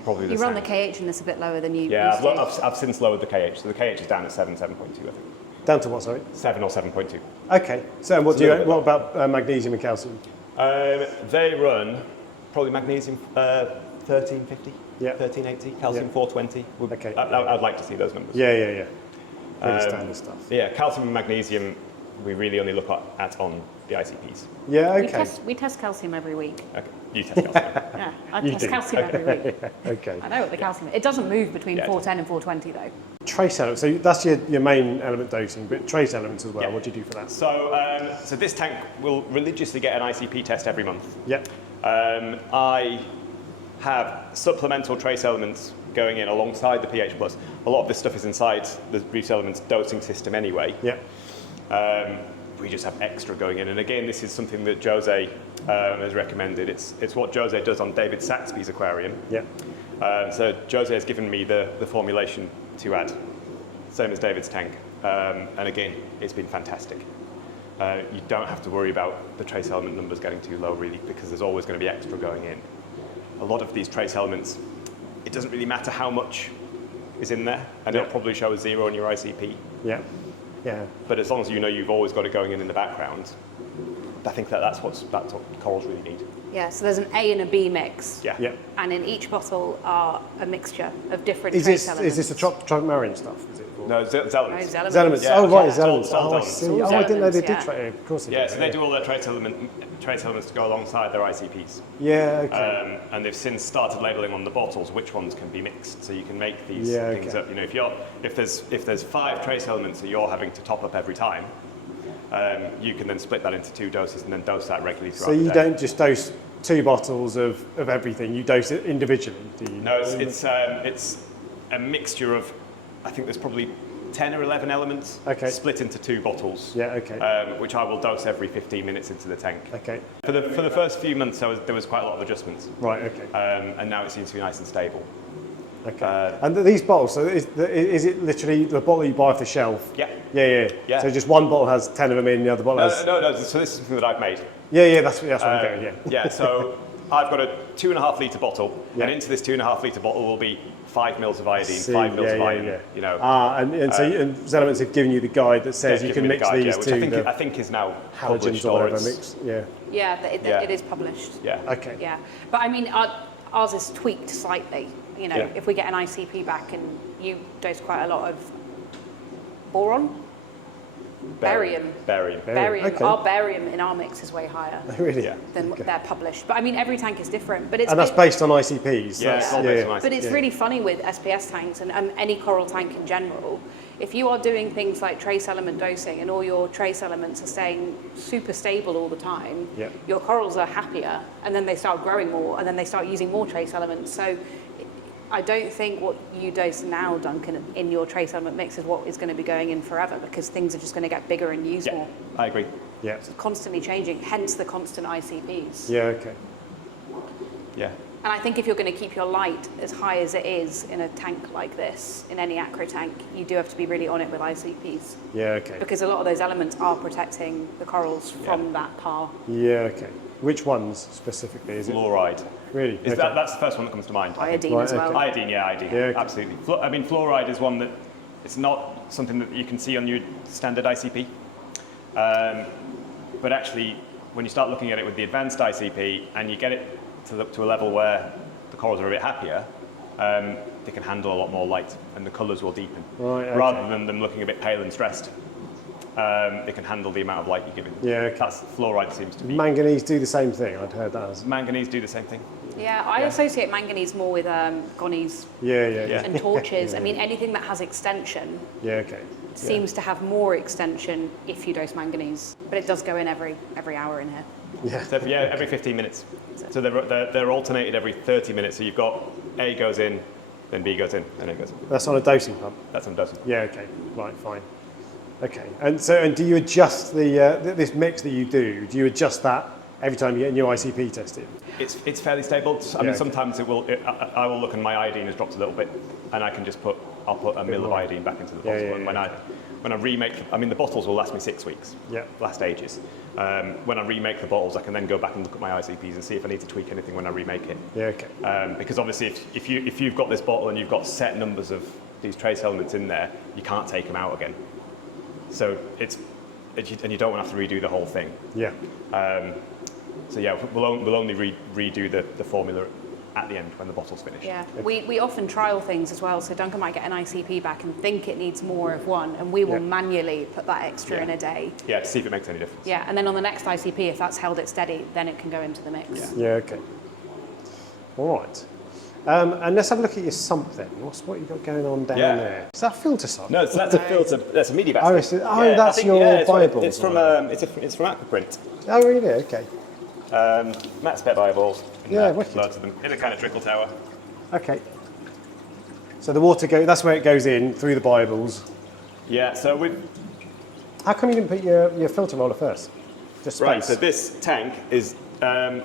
probably you run the KH and it's a bit lower than you. I've since lowered the KH, so the KH is down at 7.2, I think. Down to what? Sorry. 7 or 7.2. Okay. So what about magnesium and calcium? They run probably magnesium 1350, 1380, calcium 420. I'd like to see those numbers. Pretty standard stuff. Calcium and magnesium we really only look at on the ICPs. We test calcium every week. You test calcium. I test calcium every week. I know what the calcium is. It doesn't move between 410 and 420 though. Trace elements, so that's your main element dosing, but trace elements as well, what do you do for that? So this tank will religiously get an ICP test every month. I have supplemental trace elements going in alongside the pH plus. A lot of this stuff is inside the Reef Elements dosing system anyway. We just have extra going in, and again, this is something that Jose has recommended. It's what Jose does on David Saxby's aquarium. So Jose has given me the formulation to add, same as David's tank. and again, it's been fantastic. You don't have to worry about the trace element numbers getting too low, really, because there's always going to be extra going in. A lot of these trace elements, it doesn't really matter how much is in there, and it'll probably show a 0 on your ICP. Yeah. Yeah. But as long as you know you've always got it going in the background, I think that's what corals really need. Yeah, so there's an A and a B mix. Yeah. Yeah. And in each bottle are a mixture of different Is trace this elements. the tropic marine stuff? Is it? No, Zelements. No, Zelements. Zelements. Yeah. Oh, right, Yeah. Zelements. It's all Oh, I Zelements. see. It's all Oh, I didn't know they Zelements, did yeah. try. Of course they Yeah, did. so they do all their trace elements to go alongside their ICPs. Yeah, okay. And they've since started labelling on the bottles which ones can be mixed, so you can make these Yeah, things okay. up. You know, if there's 5 trace elements that you're having to top up every time, you can then split that into 2 doses and then dose that regularly throughout So the you day. don't just dose 2 bottles of everything, you dose it individually, do you? No, it's a mixture of, I think there's probably 10 or 11 elements split into 2 bottles. Yeah, okay. Which I will dose every 15 minutes into the tank. Okay. For the first few months, there was quite a lot of adjustments. Right, okay. And now it seems to be nice and stable. Okay. And these bottles, so is it literally the bottle you buy off the shelf? Yeah. Yeah. So just one bottle has 10 of them in, the other bottle has... No. So this is something that I've made. Yeah, that's what I'm going, yeah. Yeah, so I've got a 2.5 litre bottle, Yeah. and into this 2.5 litre bottle will be 5 mils of iodine, 5 mils of iron. You know. And Zelements have given you the guide that says you can mix these which two. I think is now halogens published, or or whatever it's, mix. Yeah. Yeah, Yeah. it is published. Yeah. Okay. Yeah, but I mean, ours is tweaked slightly. You know, Yeah. if we get an ICP back and you dose quite a lot of boron, barium. Okay. Our barium in our mix is way higher Really? Yeah. than what they're published. But I mean, every tank is different. But it's And that's based on ICPs. Yeah, it's all based on But it's Yeah. really funny with SPS tanks and any coral tank in general. If you are doing things like trace element dosing and all your trace elements are staying super stable all the time, Yeah. your corals are happier, and then they start growing more, and then they start using more trace elements. So I don't think what you dose now, Duncan, in your trace element mix is what is going to be going in forever, because things are just going to get bigger and used more. I agree. Yeah. Constantly changing, hence the constant ICPs. Yeah, okay. Yeah. And I think if you're going to keep your light as high as it is in a tank like this, in any acro tank, you do have to be really on it with ICPs. Yeah, okay. Because a lot of those elements are protecting the corals from that par. Yeah, okay. Which ones specifically is it? Fluoride. Really? That's the first one that comes to mind. I think. Iodine as well. okay. Iodine, Yeah, okay. absolutely. I mean, fluoride is one that it's not something that you can see on your standard ICP. But actually, when you start looking at it with the advanced ICP and you get it to a level where the corals are a bit happier, they can handle a lot more light and the colours will deepen. Right, okay. Rather than them looking a bit pale and stressed, they can handle the amount of light you're giving. Yeah, okay. That's fluoride seems to be. Manganese do the same thing, I'd heard that as. Manganese do the same thing. Yeah, I associate manganese more with gonies Yeah. and torches. I mean, anything that has extension Yeah, okay. seems to have more extension if you dose manganese. But it does go in every hour in here. Yeah. So every 15 minutes. So they're alternated every 30 minutes. So you've got A goes in, then B goes in, then A goes in. That's on a dosing pump? That's on dosing. Yeah, okay. Right, fine. Okay. And do you adjust this mix that you do you adjust that every time you get a new ICP tested? It's fairly stable. I mean, okay. sometimes I will look and my iodine has dropped a little bit, and I can just I'll put a mil of iodine back into the bottle. Yeah, and when I remake, I mean, the bottles will last me 6 weeks. Yeah. Last ages. When I remake the bottles, I can then go back and look at my ICPs and see if I need to tweak anything when I remake it. Yeah, okay. Because obviously, if you've got this bottle and you've got set numbers of these trace elements in there, you can't take them out again. So and you don't want to have to redo the whole thing. Yeah. So yeah, we'll only redo the formula at the end when the bottle's finished. Yeah, we often trial things as well. So Duncan might get an ICP back and think it needs more of one, and we will manually put that extra in a day. Yeah, to see if it makes any difference. Yeah, and then on the next ICP, if that's held it steady, then it can go into the mix. Yeah, okay. All right. And let's have a look at your sump then. What you got going on down there? Is that a filter sump? No, so that's a filter. That's a media basket. That's your Bible. It's from Aquaprint. Oh, really? Okay. Matt's pet Bibles. Yeah, wicked. Loads of them. In a kind of trickle tower. Okay. So the water that's where it goes in through the Bibles. Yeah. So How come you didn't put your filter roller first? Just space. right. So this tank is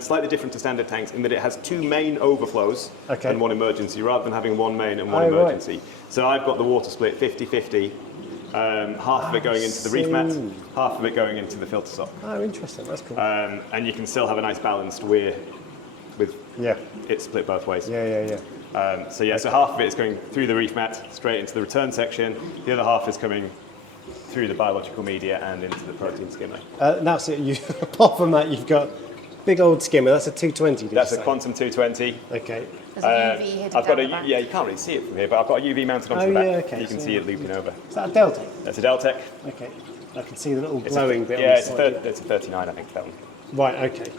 slightly different to standard tanks in that it has 2 main overflows and 1 emergency, rather than having 1 main and 1 emergency. Right. So I've got the water split 50-50 half of it going into the reef mat, half of it going into the filter sock. Oh, interesting. That's cool. And you can still have a nice balanced weir with it split both ways. So half of it is going through the reef mat straight into the return section. The other half is coming through the biological media and into the protein skimmer. That's it. Apart from that, you've got big old skimmer. That's a 220. That's a Quantum 220. Okay. There's a UV hidden I've got down the back. you can't really see it from here, but I've got a UV mounted onto the back. Okay. You can see it looping over. Is that a Delta? That's a Deltec. Okay. I can see the little glowing bit. Yeah, it's a 39, I think, that one. Right. Okay.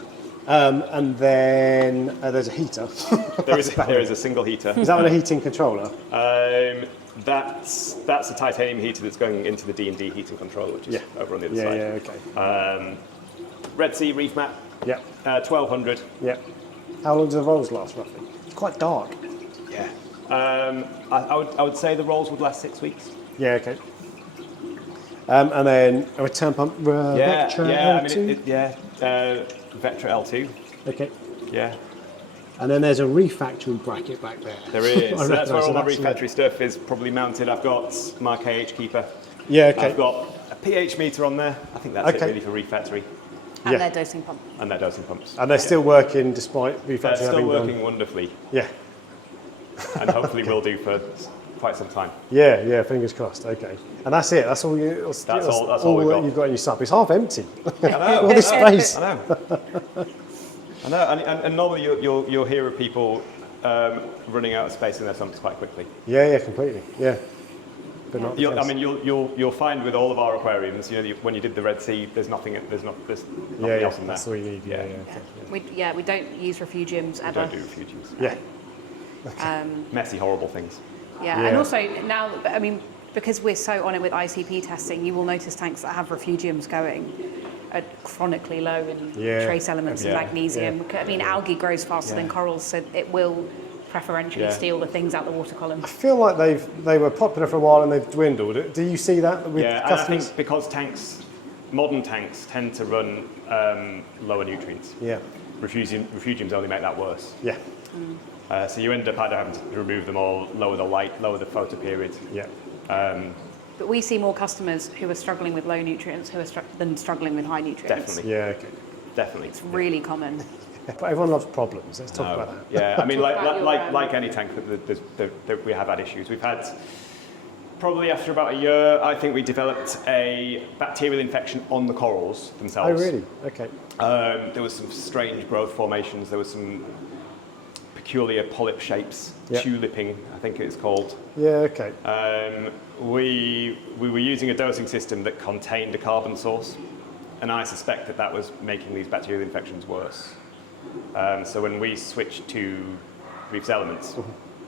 And then there's a heater. There is a single heater. Is that one a heating controller? That's a titanium heater that's going into the D&D heating controller, which is over on the other side. Okay. Red Sea reef mat. 1200. Yeah. How long do the rolls last roughly? It's quite dark. Yeah. I would say the rolls would last 6 weeks. Yeah. Okay. And then a return pump. Vectra L2? Vectra L2. Okay. Yeah. And then there's a Reef Factory bracket back there. There is. So that's where all my Reef Factory stuff is probably mounted. I've got my KH keeper. Yeah, okay. I've got a pH meter on there. I think that's it really for Reef Factory. And their dosing pump. And their dosing pumps. And they're still working despite Reef Factory having They're still working wonderfully. Yeah. And hopefully will do for quite some time. Yeah, fingers crossed. Okay. And that's it. That's all you. That's all we've got. You've got in your sump. It's half empty. I know. All this space. I know. And normally you'll hear of people running out of space in their sumps quite quickly. Yeah, completely. Yeah. But not. You'll find with all of our aquariums, when you did the Red Sea, there's nothing else in there. That's all you need. Yeah. We don't use refugiums ever. We don't do refugiums. Yeah. Messy, horrible things. Yeah, and also now, because we're so on it with ICP testing, you will notice tanks that have refugiums going are chronically low in trace elements and magnesium. Algae grows faster than corals, so it will preferentially steal the things out the water column. I feel like they were popular for a while and they've dwindled. Do you see that with customers? And I think because modern tanks tend to run lower nutrients. Yeah. Refugiums only make that worse. Yeah. So you end up either having to remove them or lower the light, lower the photo period. Yeah. But we see more customers who are struggling with low nutrients than struggling with high nutrients. Definitely. Yeah. Okay. Definitely. It's really common. But everyone loves problems. Let's talk about that. Yeah. Like any tank, we have had issues. We've had probably after about a year, I think we developed a bacterial infection on the corals themselves. Oh, really? Okay. There was some strange growth formations. There was some peculiar polyp shapes, tuliping, I think it's called. Yeah, okay. We were using a dosing system that contained a carbon source, and I suspect that was making these bacterial infections worse. So when we switched to Reef's Elements,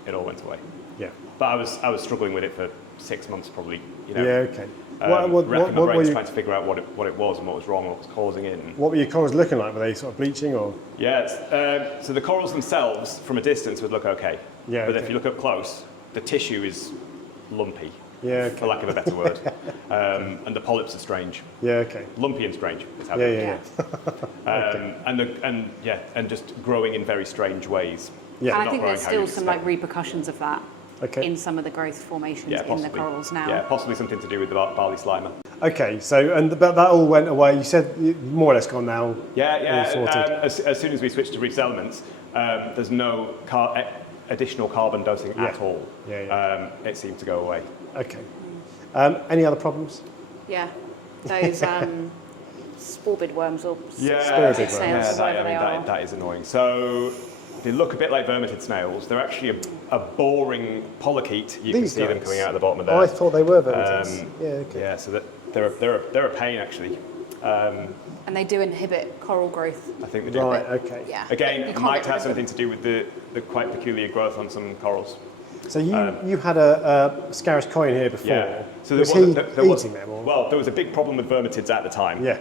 it all went away. Yeah. But I was struggling with it for 6 months probably. Yeah, okay. What were you trying to figure out what it was and what was wrong, what was causing it? What were your corals looking like? Were they sort of bleaching or? Yeah, so the corals themselves from a distance would look okay. Yeah. But if you look up close, the tissue is lumpy. Yeah. Okay. For lack of a better word. And the polyps are strange. Yeah. Okay. Lumpy and strange. Yeah. And just growing in very strange ways. Yeah. And I think there's still some repercussions of that. Okay. In some of the growth formations in the corals now. Yeah, possibly something to do with the barley slimer. Okay, but that all went away. You said more or less gone now. Yeah. As soon as we switched to Reef's Elements, there's no additional carbon dosing at all. Yeah. It seemed to go away. Okay. Any other problems? Yeah, those sporbid worms or spirit snails. That is annoying. So they look a bit like vermitid snails. They're actually a boring polychaete. You can see them coming out of the bottom of there. Oh, I thought they were vermitids. Okay. Yeah, so they're a pain actually. And they do inhibit coral growth. I think they do. Right. Okay. Yeah. Again, it might have something to do with the quite peculiar growth on some corals. So you had a Scarus coin here before. Yeah. So was he eating them? Or? Well, there was a big problem with vermitids at the time. Yeah.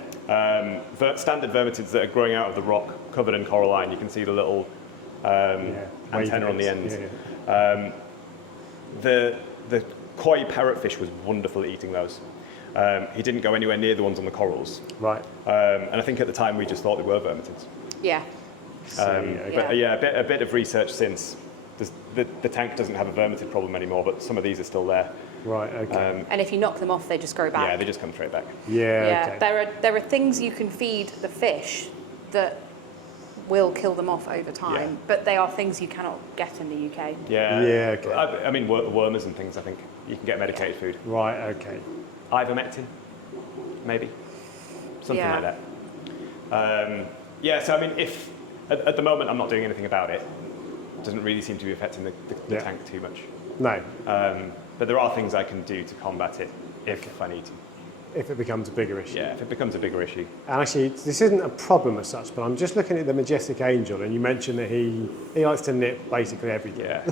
Standard vermitids that are growing out of the rock, covered in coralline. You can see the little antenna on the end. Yeah. The koi parrotfish was wonderful at eating those. He didn't go anywhere near the ones on the corals. Right. And I think at the time we just thought they were vermitids. Yeah. But a bit of research since the tank doesn't have a vermitid problem anymore, but some of these are still there. Right, okay. And if you knock them off, they just grow back. Yeah, they just come straight back. Yeah, okay. There are things you can feed the fish that will kill them off over time, but they are things you cannot get in the UK. Yeah, okay. I mean, wormers and things, I think you can get medicated food. Right, okay. Ivermectin, maybe, something like that. Yeah, so I mean, if at the moment I'm not doing anything about it, it doesn't really seem to be affecting the tank too much. No. But there are things I can do to combat it if I need to. If it becomes a bigger issue. Yeah, if it becomes a bigger issue. And actually, this isn't a problem as such, but I'm just looking at the Majestic Angel, and you mentioned that he likes to nip basically everything. Yeah,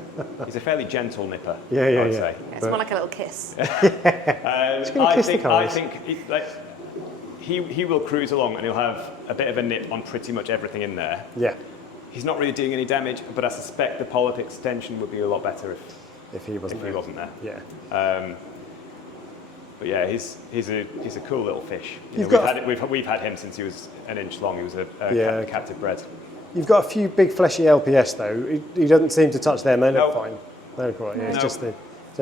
he's a fairly gentle nipper. Yeah. I'd say. Yeah, it's more like a little kiss. I think he will cruise along and he'll have a bit of a nip on pretty much everything in there. Yeah. He's not really doing any damage, but I suspect the polyp extension would be a lot better if he wasn't there. Yeah. But yeah, he's a cool little fish. We've had him since he was an inch long. He was a captive bred. You've got a few big fleshy LPS though. He doesn't seem to touch them. They look fine. They look right. Yeah, it's just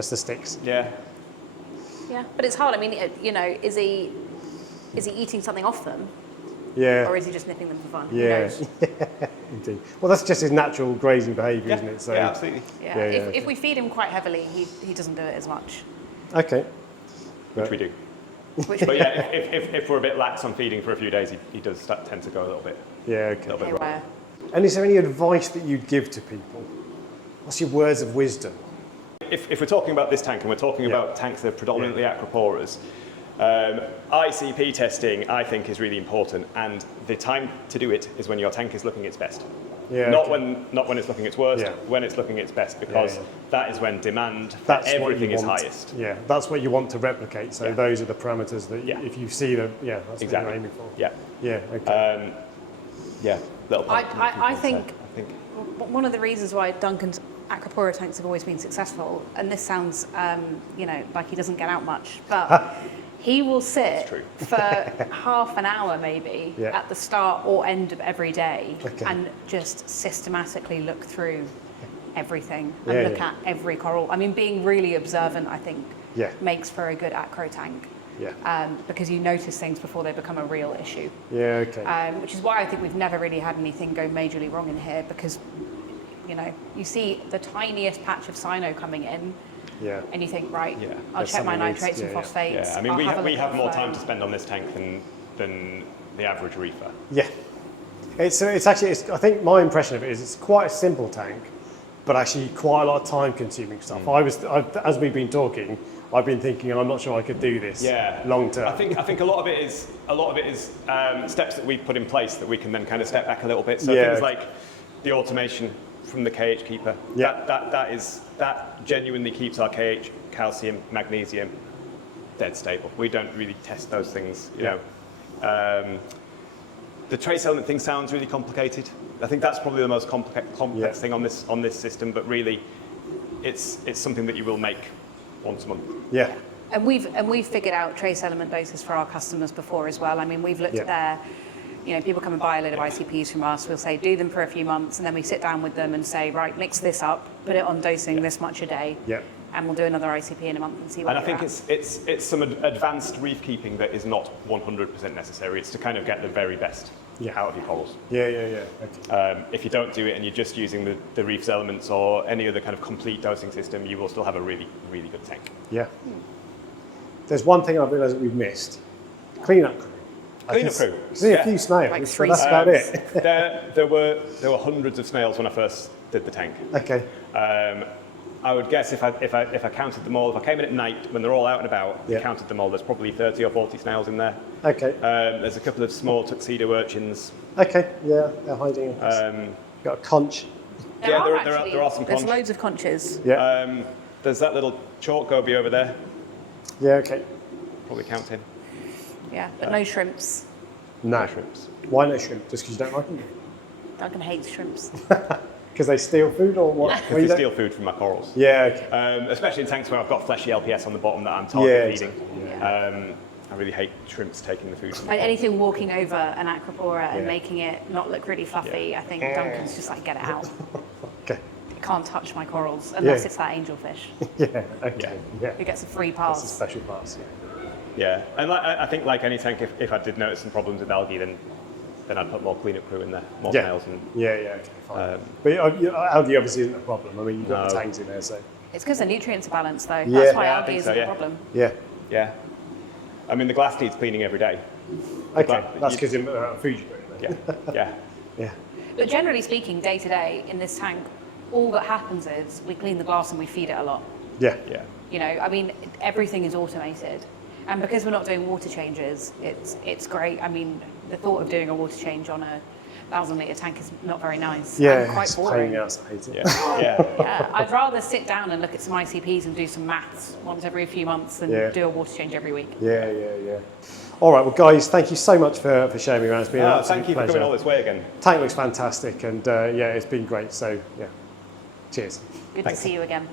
the sticks. Yeah. Yeah, but it's hard. I mean, is he eating something off them? Yeah. Or is he just nipping them for fun? Yeah. Indeed. Well, that's just his natural grazing behaviour, isn't it? So, yeah, absolutely. Yeah. If we feed him quite heavily, he doesn't do it as much. Okay. Which we do. But yeah, if we're a bit lax on feeding for a few days, he does tend to go a little bit. Yeah, okay. A little bit dry. And is there any advice that you'd give to people? What's your words of wisdom? If we're talking about this tank and we're talking about tanks that are predominantly acroporas, ICP testing I think is really important, and the time to do it is when your tank is looking its best. Yeah, not when it's looking its worst, Yeah. when it's looking its best, because that is when demand for everything is highest. Yeah, that's what you want to replicate. So those are the parameters that if you see them, that's exactly what you're aiming for. Yeah. Yeah, okay. I think one of the reasons why Duncan's acropora tanks have always been successful, and this sounds like he doesn't get out much, but he will sit for half an hour maybe at the start or end of every day and just systematically look through everything and look at every coral. I mean, being really observant, I think, makes for a good acro tank. Yeah. Because you notice things before they become a real issue. Yeah, okay. Which is why I think we've never really had anything go majorly wrong in here, because you see the tiniest patch of cyano coming in, and you think, I'll check my nitrates and phosphates. Yeah, I mean, we have more time to spend on this tank than the average reefer. Yeah. It's actually, I think my impression of it is it's quite a simple tank, but actually quite a lot of time consuming stuff. As we've been talking, I've been thinking, and I'm not sure I could do this long term. I think a lot of it is steps that we've put in place that we can then kind of step back a little bit. So things like the automation from the KH keeper. That genuinely keeps our KH, calcium, magnesium dead stable. We don't really test those things, you know. The trace element thing sounds really complicated. I think that's probably the most complex thing on this system, but really, it's something that you will make once a month. Yeah. And we've figured out trace element doses for our customers before as well. I mean, we've looked at their, people come and buy a load of ICPs from us. We'll say do them for a few months, and then we sit down with them and say, right, mix this up, put it on dosing this much a day. Yeah. And we'll do another ICP in a month and see what. And I think it's some advanced reef keeping that is not 100% necessary. It's to kind of get the very best out of your corals. Yeah. Okay. If you don't do it and you're just using the Reef's elements or any other kind of complete dosing system, you will still have a really, really good tank. Yeah. There's one thing I've realised that we've missed: cleanup crew. Cleanup crew. See a few snails. Like so that's about it. There were hundreds of snails when I first did the tank. Okay. I would guess if I counted them all, if I came in at night when they're all out and about, and counted them all, there's probably 30 or 40 snails in there. Okay. There's a couple of small tuxedo urchins. Okay. Yeah, they're hiding. Got a conch. There are some There's conch. loads of conches. Yeah. There's that little chalk goby over there. Yeah. Okay. Probably count him. Yeah, but no shrimps. No shrimps. Why no shrimp? Just because you don't like them? Duncan hates shrimps. Because they steal food or what? Because they steal food from my corals. Yeah. Okay. Especially in tanks where I've got fleshy LPS on the bottom that I'm target feeding. Exactly. I really hate shrimps taking the food from And anything walking over an acropora and making it not look really fluffy, I think Duncan's just like, get it out. Okay. can't touch my corals unless Yeah. it's that angelfish Yeah, okay, yeah. who gets a free That's a pass. special pass, yeah. Yeah, and I think like any tank, if I did notice some problems with algae, then I'd put more cleanup crew in there, more snails. And Yeah, okay, fine. But algae obviously isn't a problem. I mean, you've got the No. tanks in there, so. It's because the nutrients are balanced though. Yeah. That's why Yeah, I algae think isn't so, yeah. a problem. Yeah. yeah, I mean the glass needs cleaning every day. Okay, that's you- because of food you put in there. Yeah, yeah, Yeah. But generally speaking, day to day in this tank, all that happens is we clean the glass and we feed it a lot. Yeah. yeah. You know, I mean, everything is automated. And because we're not doing water changes, it's great. I mean, the thought of doing a water change on a 1,000-litre tank is not very nice. Yeah, and quite it's a pain in boring. the ass, I hate it. Yeah, yeah. Yeah, I'd rather sit down and look at some ICPs and do some maths once every few months than Yeah. do a water change every week. Yeah. All right, well, guys, thank you so much for showing me around. It's been an Oh, absolute thank you pleasure. for coming all this way again. Tank looks fantastic, and yeah, it's been great. So, yeah, cheers. Good to see you again.